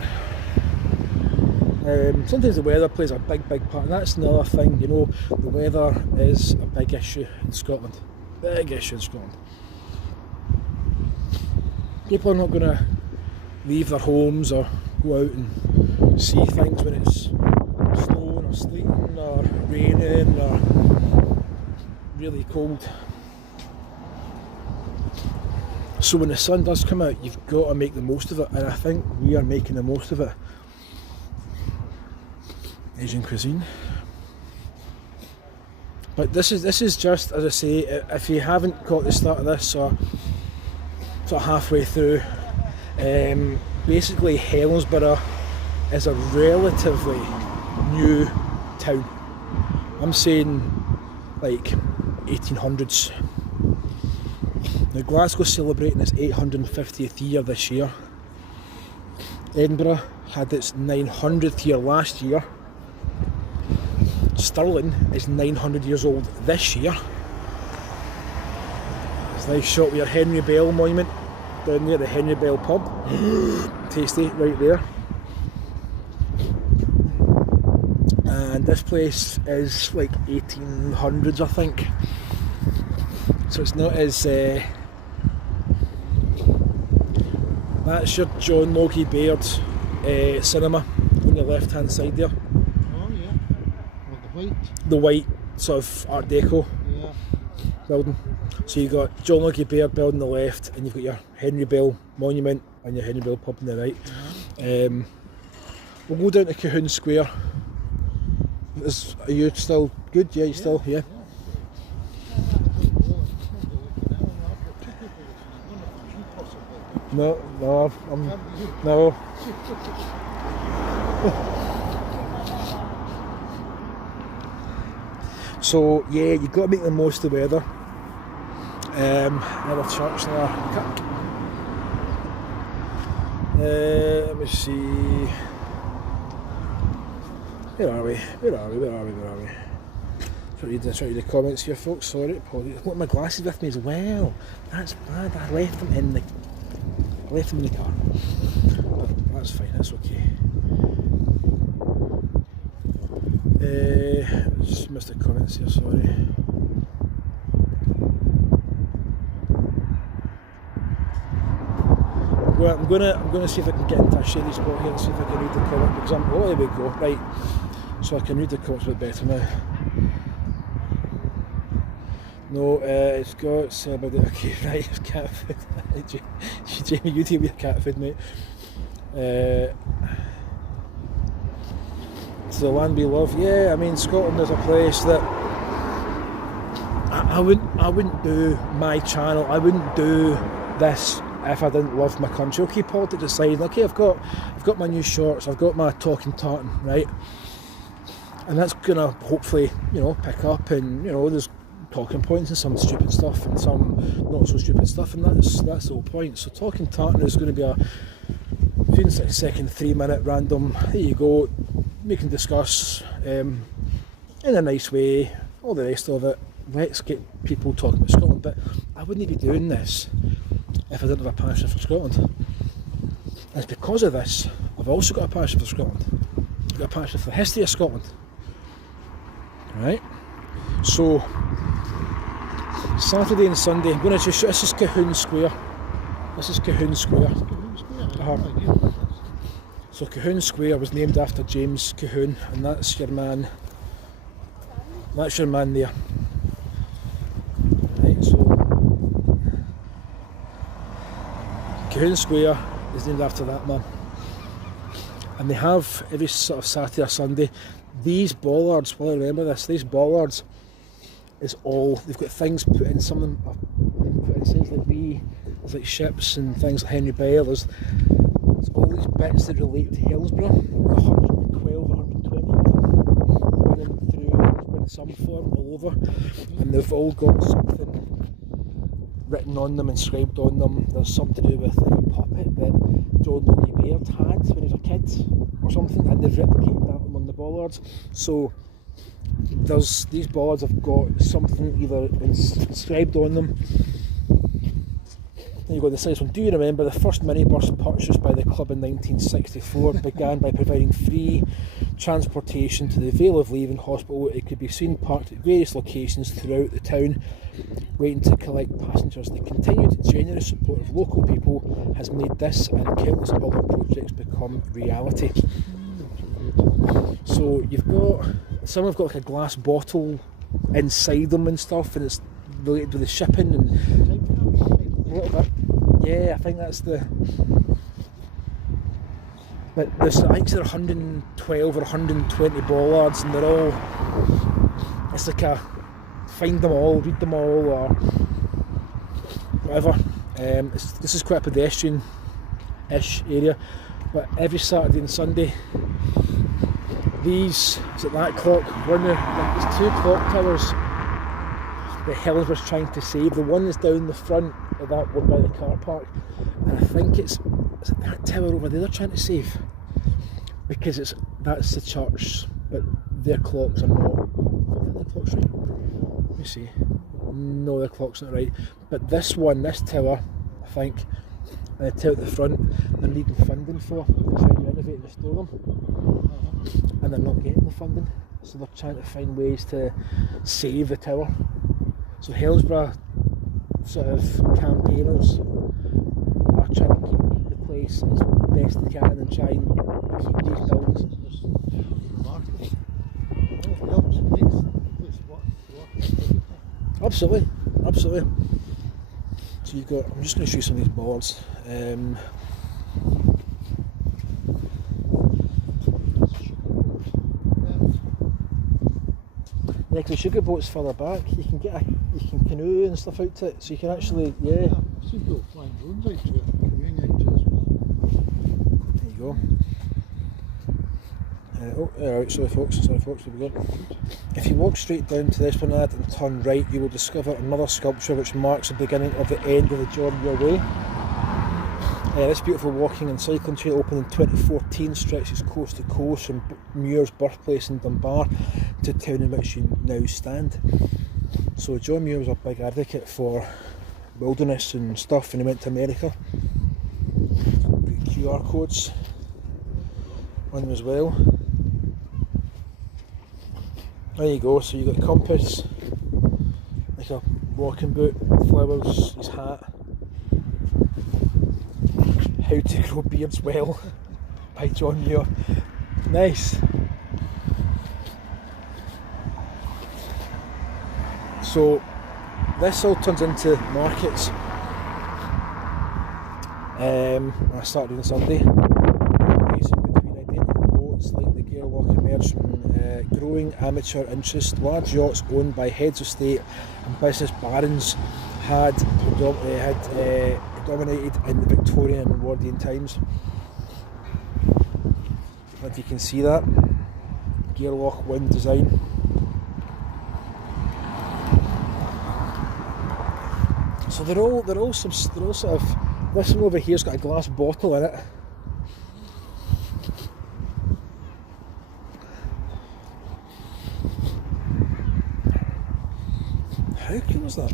Sometimes the weather plays a big part, and that's another thing. You know, the weather is a big issue in Scotland. Big issue in Scotland. People are not going to leave their homes or go out and see things when it's snowing or sleeting or raining or really cold. So when the sun does come out, you've got to make the most of it, and I think we are making the most of it. Asian cuisine. But this is just, as I say, if you haven't caught the start of this, or sort of halfway through, basically Helensburgh is a relatively new town. I'm saying like 1800s. Now Glasgow's celebrating its 850th year this year. Edinburgh had its 900th year last year. Stirling is 900 years old this year. It's a nice shot with your Henry Bell monument down there, the Henry Bell pub. Tasty, right there. And this place is like 1800s, I think. So it's not as... that's your John Logie Baird cinema on your left hand side there. The white sort of Art Deco building. So you've got John Logie Baird building on the left, and you've got your Henry Bell monument and your Henry Bell pub on the right. We'll go down to Colquhoun Square. Are you still good? Yeah, you still? Yeah. No. No. So yeah, you've got to make the most of the weather. Another church there, kirk. Let me see. Where are we? Trying to read the comments here, folks. Sorry, apologies. I've got my glasses with me as well. That's bad. I left them in the car. But that's fine. That's okay. Just missed the comments here, sorry. Well, I'm gonna see if I can get into a shady spot here and see if I can read the comment, because oh, there we go, right. So I can read the comments a bit better now. No, it's got about it. Okay, right, it's cat food. Jamie, you deal with your cat food, mate. It's the land we love. Yeah, I mean, Scotland is a place that I wouldn't do my channel. I wouldn't do this if I didn't love my country. Okay, politics aside, okay, I've got my new shorts, I've got my talking tartan, right, and that's gonna hopefully, you know, pick up, and you know, there's talking points and some stupid stuff and some not so stupid stuff, and that's the whole point. So talking tartan is going to be a 15-second, 3-minute random. There you go. We can discuss in a nice way all the rest of it. Let's get people talking about Scotland. But I wouldn't be doing this if I didn't have a passion for Scotland. And it's because of this I've also got a passion for Scotland. I've got a passion for the history of Scotland. Right? So Saturday and Sunday, I'm going to just, this is Colquhoun Square. This is Colquhoun Square. So Colquhoun Square was named after James Colquhoun, and that's your man. That's your man there. Right, so Colquhoun Square is named after that man. And they have every sort of Saturday or Sunday these bollards. Well, I remember this. These bollards is all they've got things put in. Some of them are put in things like there's like ships and things like Henry Bell. There's all these bits that relate to Helensburgh. 112 or 120 running through when some form all over, and they've all got something written on them, inscribed on them. There's something to do with like a puppet that John Logie Baird had when he was a kid or something, and they've replicated that on the bollards. So these bollards have got something either inscribed on them. Then you go to the next one. Do you remember the first minibus purchased by the club in 1964 began by providing free transportation to the Vale of Leven Hospital? It could be seen parked at various locations throughout the town, waiting to collect passengers. The continued generous support of local people has made this and countless other projects become reality. So you've got, some have got like a glass bottle inside them and stuff, and it's related to the shipping and a little bit. Yeah, I think that's the. But there's, I think there are 112 or 120 bollards, and they're all. It's like a find them all, read them all, or whatever. This is quite a pedestrian-ish area, but every Saturday and Sunday, these, is it that clock? There's 2 clock towers that Helensburgh's trying to save. The one is down the front of that one by the car park, and I think is it that tower over there they're trying to save, because that's the church, but their clocks are not. I think their clock's right. Let me see. No, their clock's not right. But this tower, I think, the tower at the front, they're needing funding for. They're trying to renovate and restore them, and they're not getting the funding, so they're trying to find ways to save the tower. So Helensburgh sort of campaigners are trying to keep the place as best they can and try and keep these buildings. Absolutely, absolutely. So you've got, I'm just going to show you some of these boards. Yeah, because the sugar boat's further back, you can canoe and stuff out to it, so you can actually, yeah. I've seen people flying drones out to it, canoeing out to it as well. There you go. Alright, sorry folks, there we go. If you walk straight down to the esplanade and turn right, you will discover another sculpture which marks the beginning of the end of the John Muir Way. This beautiful walking and cycling trail opened in 2014 stretches coast to coast from Muir's birthplace in Dunbar to the town in which you now stand. So John Muir was a big advocate for wilderness and stuff, and he went to America. QR codes on them as well. There you go, so you've got a compass, like a walking boot, flowers, his hat. How to Grow Beards Well by John Muir. Nice. So this all turns into markets. I started on Sunday. Racing between identical boats like the Gairloch emerged from growing amateur interest. Large yachts owned by heads of state and business barons had predominated in the Victorian and Edwardian times. If you can see that, Gairloch wind design. So they're all sort of. This one over here's got a glass bottle in it. How cool is that?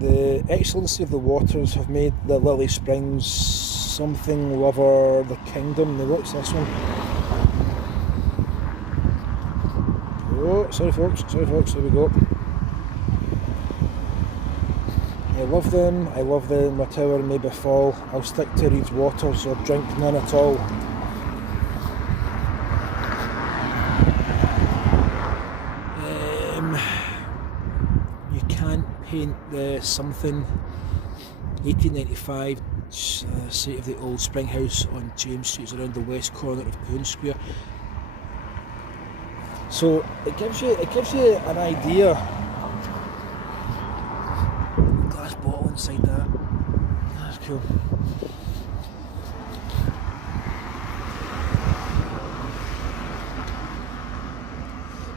The excellency of the waters have made the Lily Springs something lover the kingdom. Now what's this one? Oh, sorry folks, there we go. I love them, whatever may befall. I'll stick to Reed's waters or drink none at all. You can't paint the something 1895 site of the old spring house on James Street is around the west corner of Colquhoun Square. So it gives you an idea. Glass bottle inside that. That's cool.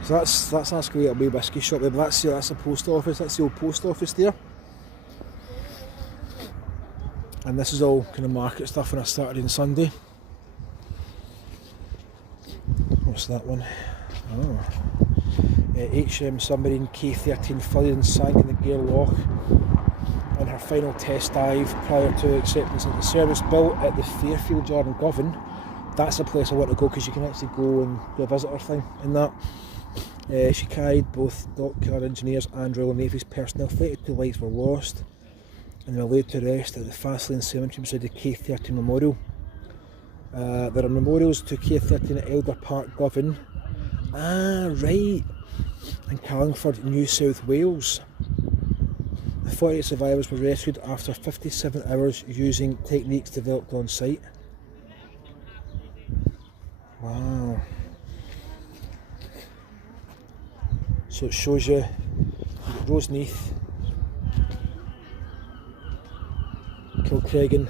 So that's a little wee whiskey shop there, but that's a post office. That's the old post office there. And this is all kind of market stuff on a Saturday and Sunday. What's that one? Oh. HM submarine K13 flooded and sank in the Gale Loch on her final test dive prior to acceptance into service. Built at the Fairfield Yard in Govan. That's a place I want to go because you can actually go and do a visitor thing in that. She carried both dockyard engineers and Royal Navy's personnel. 32 lives were lost and they were laid to rest at the Fastlane Cemetery beside the K13 Memorial. There are memorials to K13 at Elder Park, Govan. Ah, right. And Carlingford, New South Wales. The 48 survivors were rescued after 57 hours using techniques developed on site. Wow. So it shows you've got Roseneath, Kilcreggan,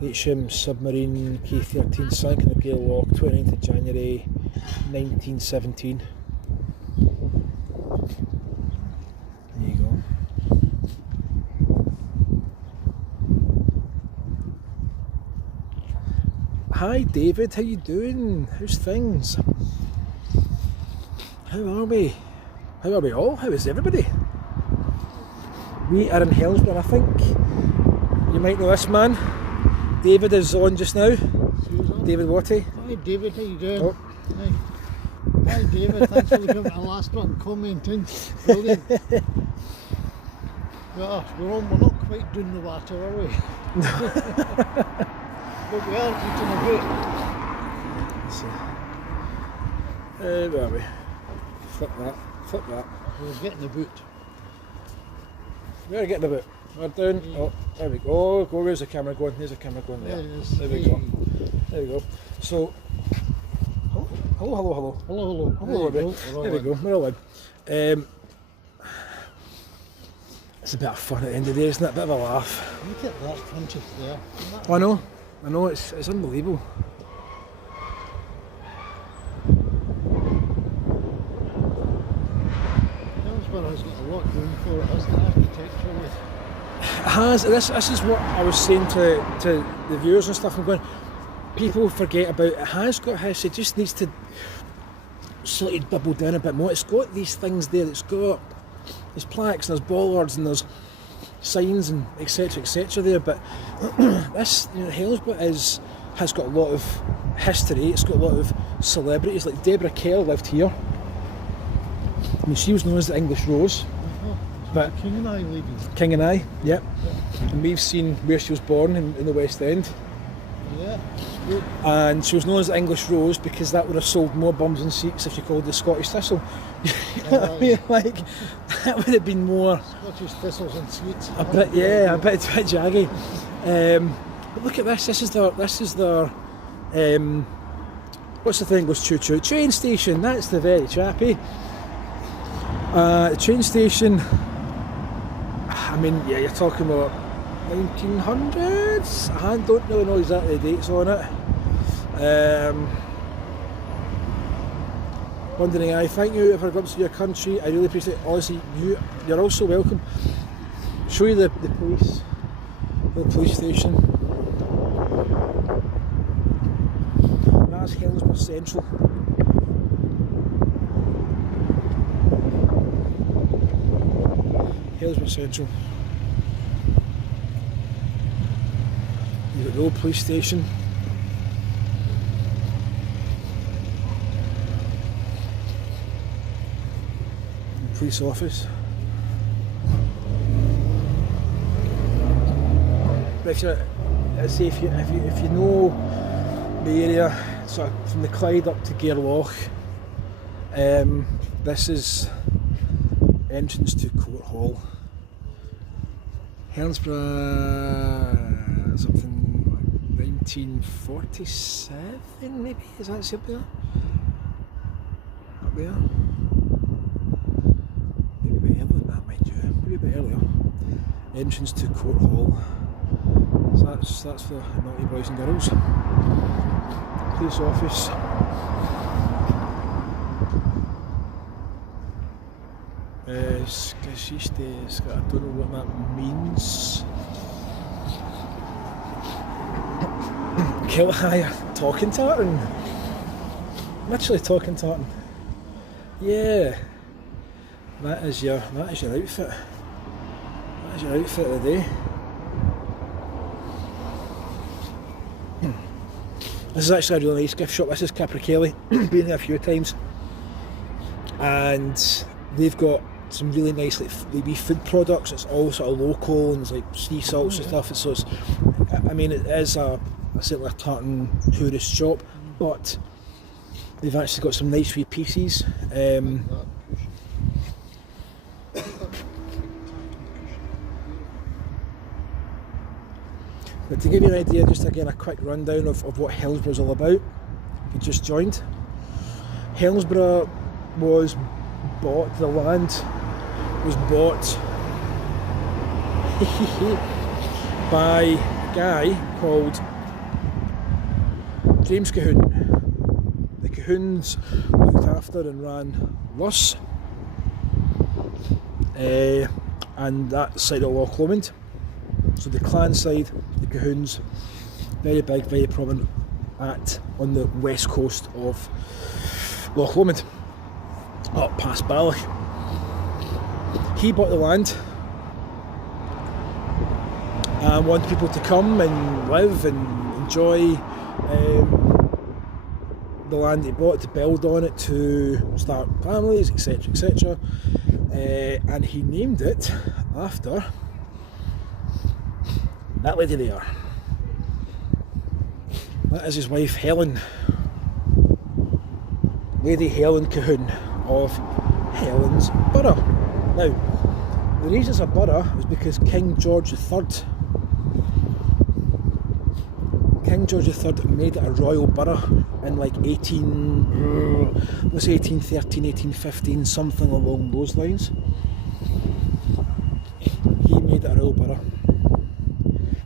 HM submarine K13 sank in the Gale Loch, 29th of January 1917. There you go. Hi David, how you doing? How's things? How are we? How are we all? How is everybody? We are in Helensburgh, I think. You might know this man. David is on just now. David Watty. Hi David, how you doing? Oh. Hi David, thanks for looking at the last one, commenting. Brilliant. Well, we're not quite doing the water, are we? But we are eating a boot. Where are we? Flip that. We're getting the boot. We're getting the boot. We're down. Oh, there we go. Go. Where's the camera going? There's the camera going there. There it is. There we go. There we go. So, hello. Hello. There we go. We're all in. It's a bit of fun at the end of the day, isn't it? A bit of a laugh. Look at that country there. I know. It's unbelievable. Helensburgh has got a lot going for it, hasn't it, architecturally? It has. This is what I was saying to the viewers and stuff. I'm going, people forget about it. It has got history. It just needs to slightly bubble down a bit more. It's got these things there. There's plaques and there's bollards and there's signs and etc there. But this, Helensburgh has got a lot of history. It's got a lot of celebrities. Like Deborah Kerr lived here. I mean, she was known as the English Rose. But King and I leaving. King and I, yep. And we've seen where she was born in the West End. Yeah, good. And she was known as the English Rose because that would have sold more bums and seats if you called it the Scottish Thistle. You know what I mean? Like, that would have been more... Scottish thistles and sweets. A bit jaggy. But look at this. This is their what's the thing goes choo choo? Train station. That's the very chappy. The train station. I mean, yeah, you're talking about 1900s. I don't really know exactly the dates on it. Wondering, I thank you for a glimpse of your country. I really appreciate it. Honestly, you're also welcome. Show you the police station. That's Helensburgh Central. Helensburgh Central. You've got the old police station. Police office. But if you know the area, sort of from the Clyde up to Gairloch, this is entrance to Court Hall. Helensburgh, something 1947 maybe, is that up there? Up there? Maybe a bit earlier than that, mind you. Maybe a bit earlier. Entrance to Court Hall. So that's for naughty boys and girls. Police office. Geschichte. I don't know what that means. Talking tartan. Literally talking tartan. Yeah. That is your outfit. That is your outfit of the day. This is actually a really nice gift shop. This is Capricelli. Been there a few times. And they've got some really nice wee food products. It's all sort of local and there's like sea salts and stuff. So it's, I mean, it is certainly a tartan tourist shop, but they've actually got some nice wee pieces. But to give you an idea, just again a quick rundown of what Helensburgh is all about, if you just joined. Helensburgh was bought, the land was bought by a guy called James Colquhoun. The Colquhouns looked after and ran Luss, and that side of Loch Lomond. So the clan side, the Colquhouns, very big, very prominent on the west coast of Loch Lomond, up past Balloch. He bought the land and wanted people to come and live and enjoy the land he bought, to build on it, to start families, etc, etc. And he named it after that lady there. That is his wife Helen. Lady Helen Colquhoun of Helensburgh. Now, the reason it's a borough was because King George III made it a royal borough in like 1813, 1815, something along those lines. He made it a royal borough.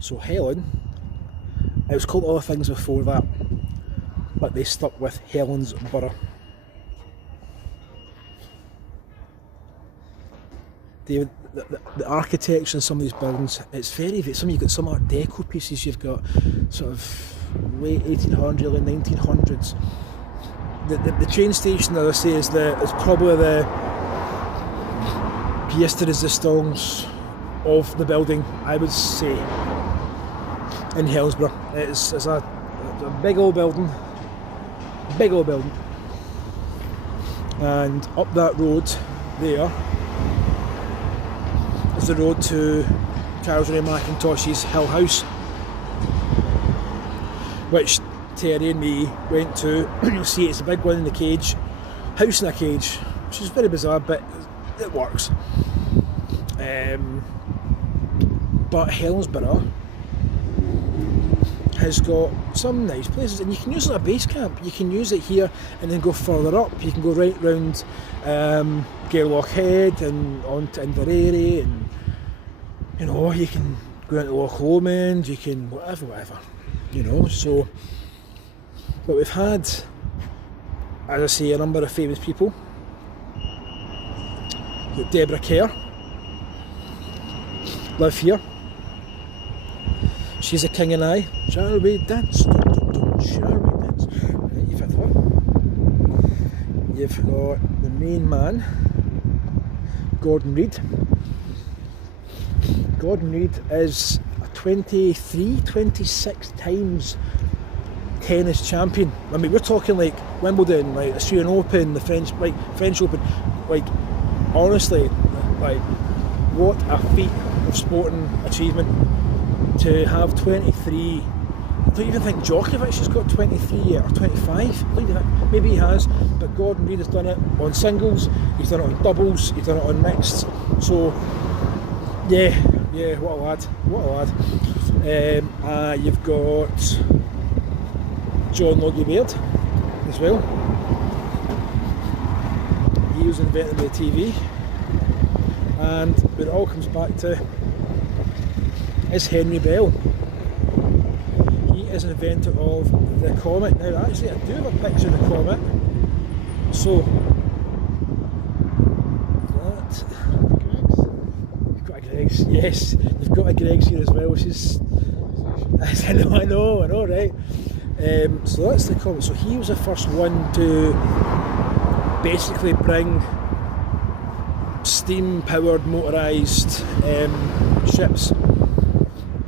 So Helen, it was called other things before that, but they stuck with Helensburgh. The architecture in some of these buildings, it's very, you've got some Art Deco pieces, you've got sort of late 1800s, early 1900s. The train station, as I say, is probably the pièce de résistance of the building, I would say, in Helensburgh. It's a big old building, and up that road there is the road to Charles Ray Mackintosh's Hill House, which Terry and me went to. You'll see it's a big one in the cage, house in a cage, which is very bizarre, but it works. But Helensburgh has got some nice places, and you can use it as a base camp. You can use it here and then go further up. You can go right round Gairloch Head and on to Inverary, and you know, you can go into Loch Lomond, you can whatever, you know. So, but we've had, as I say, a number of famous people. Like Deborah Kerr live here. She's a king and I. Shall we dance? Shall we dance? Right, you've had her. You've got the main man, Gordon Reid. Gordon Reid is a 26 times tennis champion. I mean, we're talking like Wimbledon, like Australian Open, the French Open. Like, honestly, like, what a feat of sporting achievement to have 23. I don't even think Djokovic has got 23 yet, or 25. Maybe he has, but Gordon Reid has done it on singles, he's done it on doubles, he's done it on mixed. So, yeah, what a lad. You've got John Logie Baird as well. He was invented by the TV, and when it all comes back to is Henry Bell. He is an inventor of the comet. Now, actually, I do have a picture of the comet. So, that Yes, you've got a Greg's here as well, which is... I know, right? So that's the comment. So he was the first one to basically bring steam-powered, motorised ships.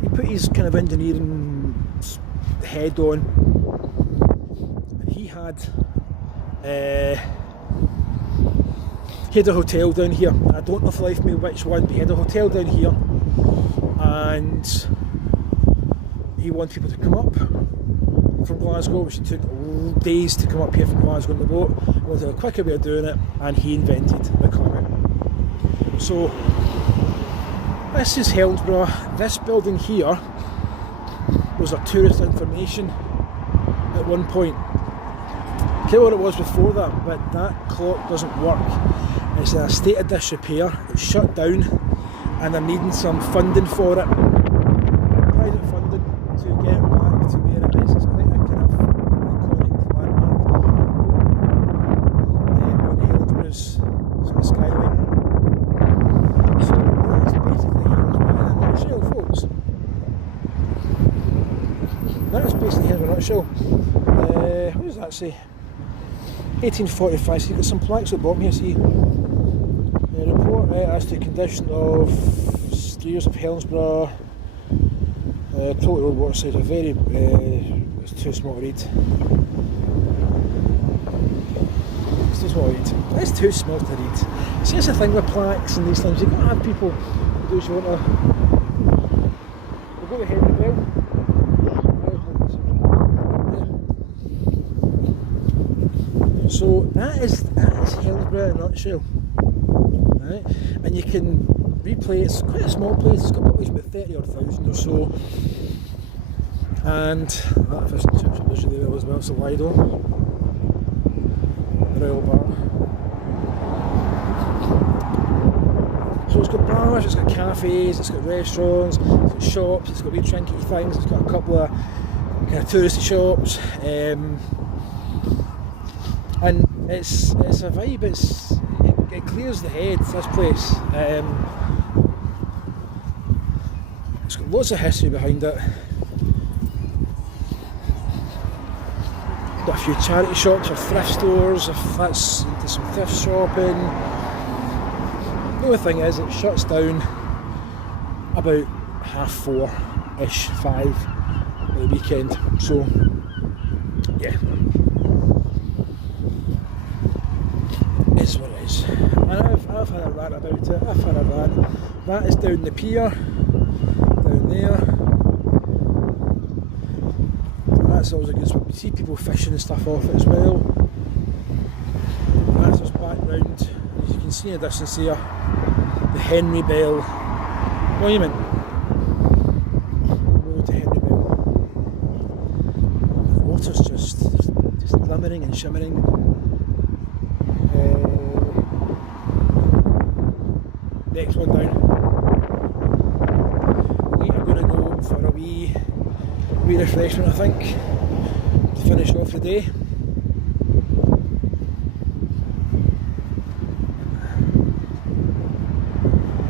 He put his kind of engineering head on, and he had a hotel down here. I don't know for the life of me which one, but he had a hotel down here, and he wanted people to come up from Glasgow, which took days to come up here from Glasgow on the boat. He wanted a quicker way of doing it, and he invented the climate. So this is Helensburgh. This building here was a tourist information at one point. I can't remember what it was before that, but that clock doesn't work. It's in a state of disrepair. It's shut down, and they're needing some funding for it. Private funding to get it back to where it is. It's quite a kind of iconic landmark on Helensburgh's sort of skyline. So that's basically Helensburgh in a nutshell, folks. That is basically Helensburgh in a nutshell. What does that say? 1845. So you've got some plaques at the bottom here. See, report as to condition of steers of Helensburgh. Total road water side. It's too small to read. It's too small to read. It's too small to read. See, that's the thing with plaques and these things. You've got to have people do what you want to. We'll go to Henry Bell. So that is Helensburgh in a nutshell, right? And you can replay. It's quite a small place. It's got probably about 30,000 or so. And that fish and chips does really well as well. It's a Lido, Royal Bar. So it's got bars, it's got cafes, it's got restaurants, it's got shops, it's got wee trinket things. It's got a couple of kind of touristy shops. And it's a vibe. It clears the head. This place. It's got lots of history behind it. Got a few charity shops or thrift stores. If that's into some thrift shopping. The only thing is, it shuts down about 4:30ish, 5 at the weekend. So, yeah. Is what it is. And I've had a rant about it. I've had a rant. That is down the pier, down there. And that's always a good spot. You see people fishing and stuff off it as well. That's us back round. As you can see in the distance here, the Henry Bell Monument. Road to Henry Bell. The water's just glimmering and shimmering. Next one down. We are going to go for a wee refreshment, I think, to finish off the day.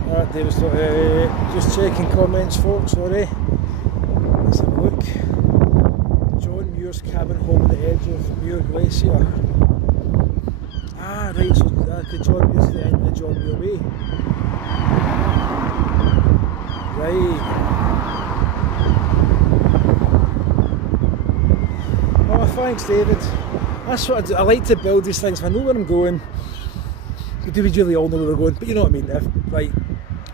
Alright, David's just checking comments, folks, sorry. Let's have a look. John Muir's cabin home on the edge of Muir Glacier. Ah, right, so the John Muir's the end of the John Muir Way. Right. Oh, thanks, David. That's what I do. I like to build these things. If I know where I'm going, we really all know where we're going, but you know what I mean. If, like,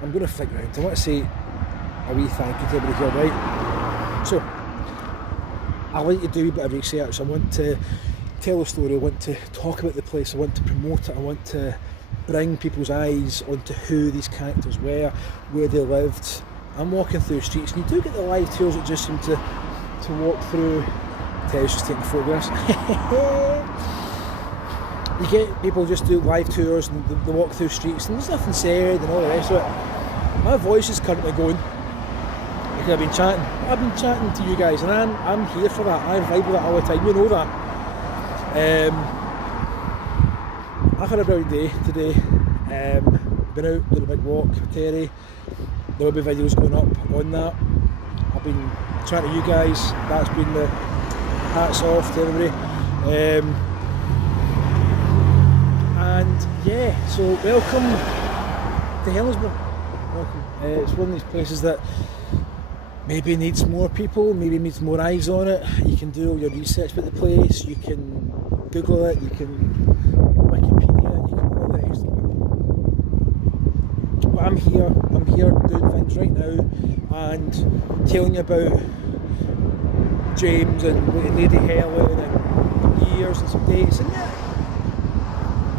I'm going to flick round. I want to say a wee thank you to everybody here, right? So, I like to do a wee bit of research. I want to tell a story. I want to talk about the place. I want to promote it. I want to bring people's eyes onto who these characters were, where they lived. I'm walking through streets, and you do get the live tours that just seem to walk through. Terry's just taking photographs. You get people just do live tours and they walk through streets, and there's nothing said and all the rest of it. My voice is currently going because I've been chatting to you guys, and I'm here for that. I vibe with that all the time. You know that. I've had a brilliant day today. Been out, done a big walk with Terry. there will be videos going up on that. I've been chatting to you guys, that's been the hats off to everybody. And yeah, so welcome to Helensburgh. Welcome. It's one of these places that maybe needs more people, maybe needs more eyes on it. You can do all your research about the place, you can Google it, you can Wikipedia it, you can do all the rest of it. But I'm here doing things right now and telling you about James and Lady Helen and years and some dates, and yeah,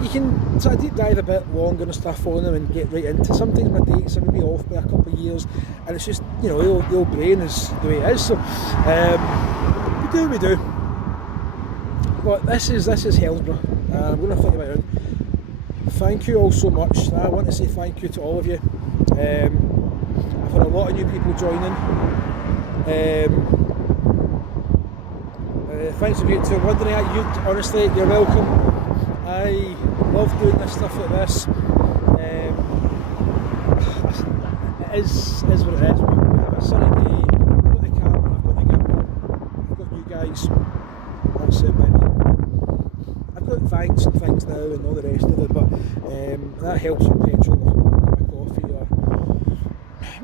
you can sort of deep dive a bit longer and stuff on them and get right into. Sometimes my dates are maybe off by a couple of years, and it's just, you know, the old brain is the way it is. So we do. But this is Helensburgh. I'm going to flick you around. Thank you all so much. I want to say thank you to all of you. I've had a lot of new people joining. Thanks for you to wondering at you. Honestly, you're welcome. I love doing this stuff like this. It is what it is. We have a sunny day. I've got the camera, I've got the gimbal, I've got you guys. That's it, baby. I've got thanks and things now and all the rest of it, but that helps with petrol or a coffee or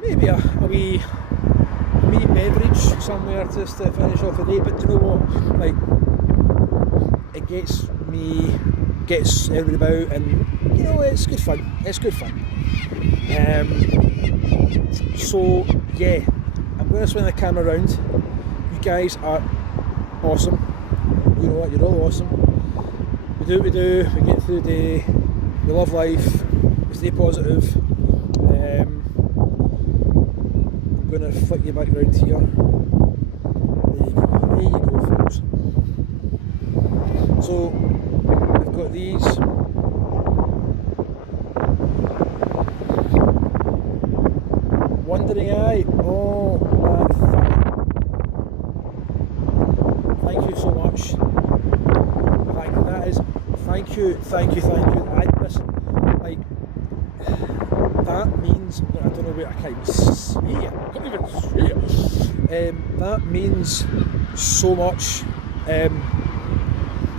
maybe a wee beverage somewhere just to finish off the day. But you know what? Like, it gets everybody about, and you know, it's good fun. So yeah, I'm going to swing the camera around. You guys are awesome. You know what? You're all awesome. We do what we do. We get through the day. We love life. We stay positive. I'm going to flick you back around here. There you go, folks. So we've got these. Wandering Eye. Oh man, thank you so much. Thank you. Listen, like, that means, I don't know where, I can't even see it. That means so much.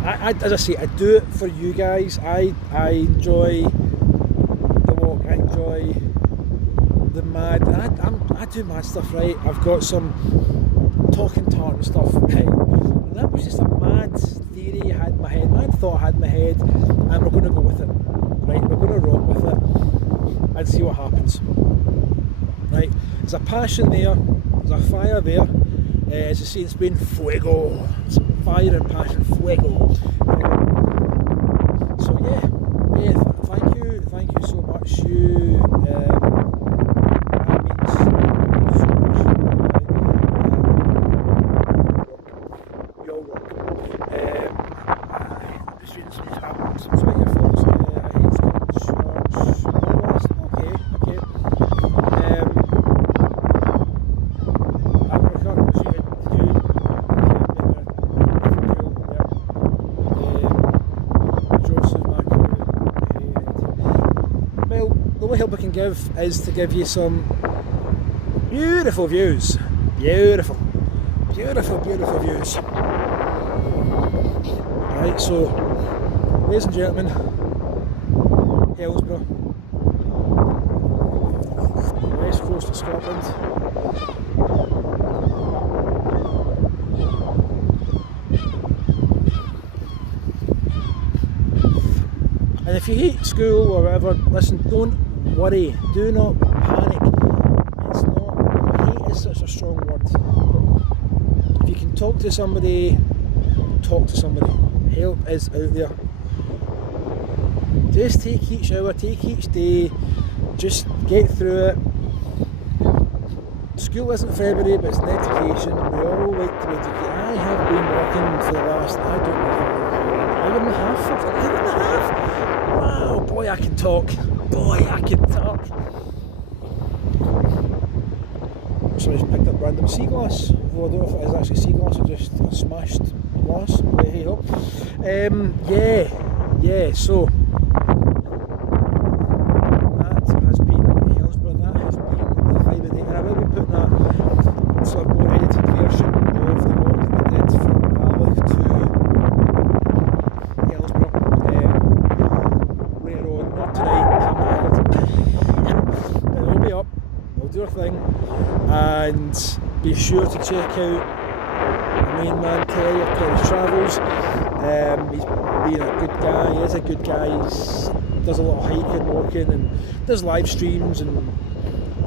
As I say, I do it for you guys. I enjoy the walk. I enjoy the mad. I do mad stuff, right? I've got some talking tartan stuff, right? And that was just a mad theory I had in my head, mad thought I had in my head, and we're going to go with it, right? We're going to rock with it and see what happens, right? There's a passion there, there's a fire there. As you see, it's been fuego. Some fire and passion, fuego. So yeah, thank you so much. That means so much. You're welcome. Just reading some comments. Some Twitter folks. I hate church. Okay. The only help I can give is to give you some beautiful views. Beautiful views. Right, so, ladies and gentlemen, Helensburgh, west coast of Scotland. And if you hate school or whatever, listen, don't worry, do not panic. It's not, hate is such a strong word. If you can talk to somebody, talk to somebody. Help is out there. Just take each hour, take each day, just get through it. School isn't for everybody, but it's an education. We all like to be educated. I have been working for the last, I don't know, hour and a half. Wow, boy, I can talk. Somebody's picked up random sea glass. Well, I don't know if it is actually sea glass or just a smashed glass. Hey ho. So that has been Helensburgh. That has been the do our thing, and be sure to check out the main man Terry of Terry's Travels. He's being a good guy. He is a good guy. He does a lot of hiking, walking, and does live streams, and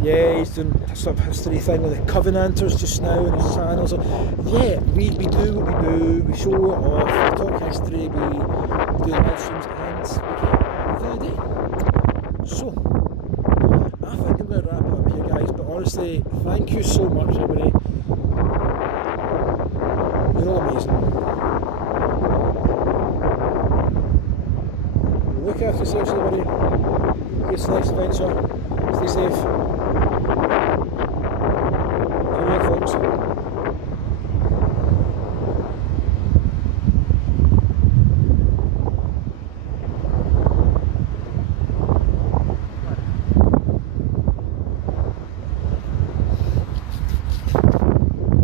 yeah, he's doing a sort of history thing with the Covenanters just now on his channel. So yeah, we do what we do. We show it off. We talk history. We do live streams, and we get day. So I think I'm going to wrap it up here, guys. But honestly, thank you so much, everybody. You're all amazing. Look after yourselves, everybody. Get to the next adventure. Stay safe.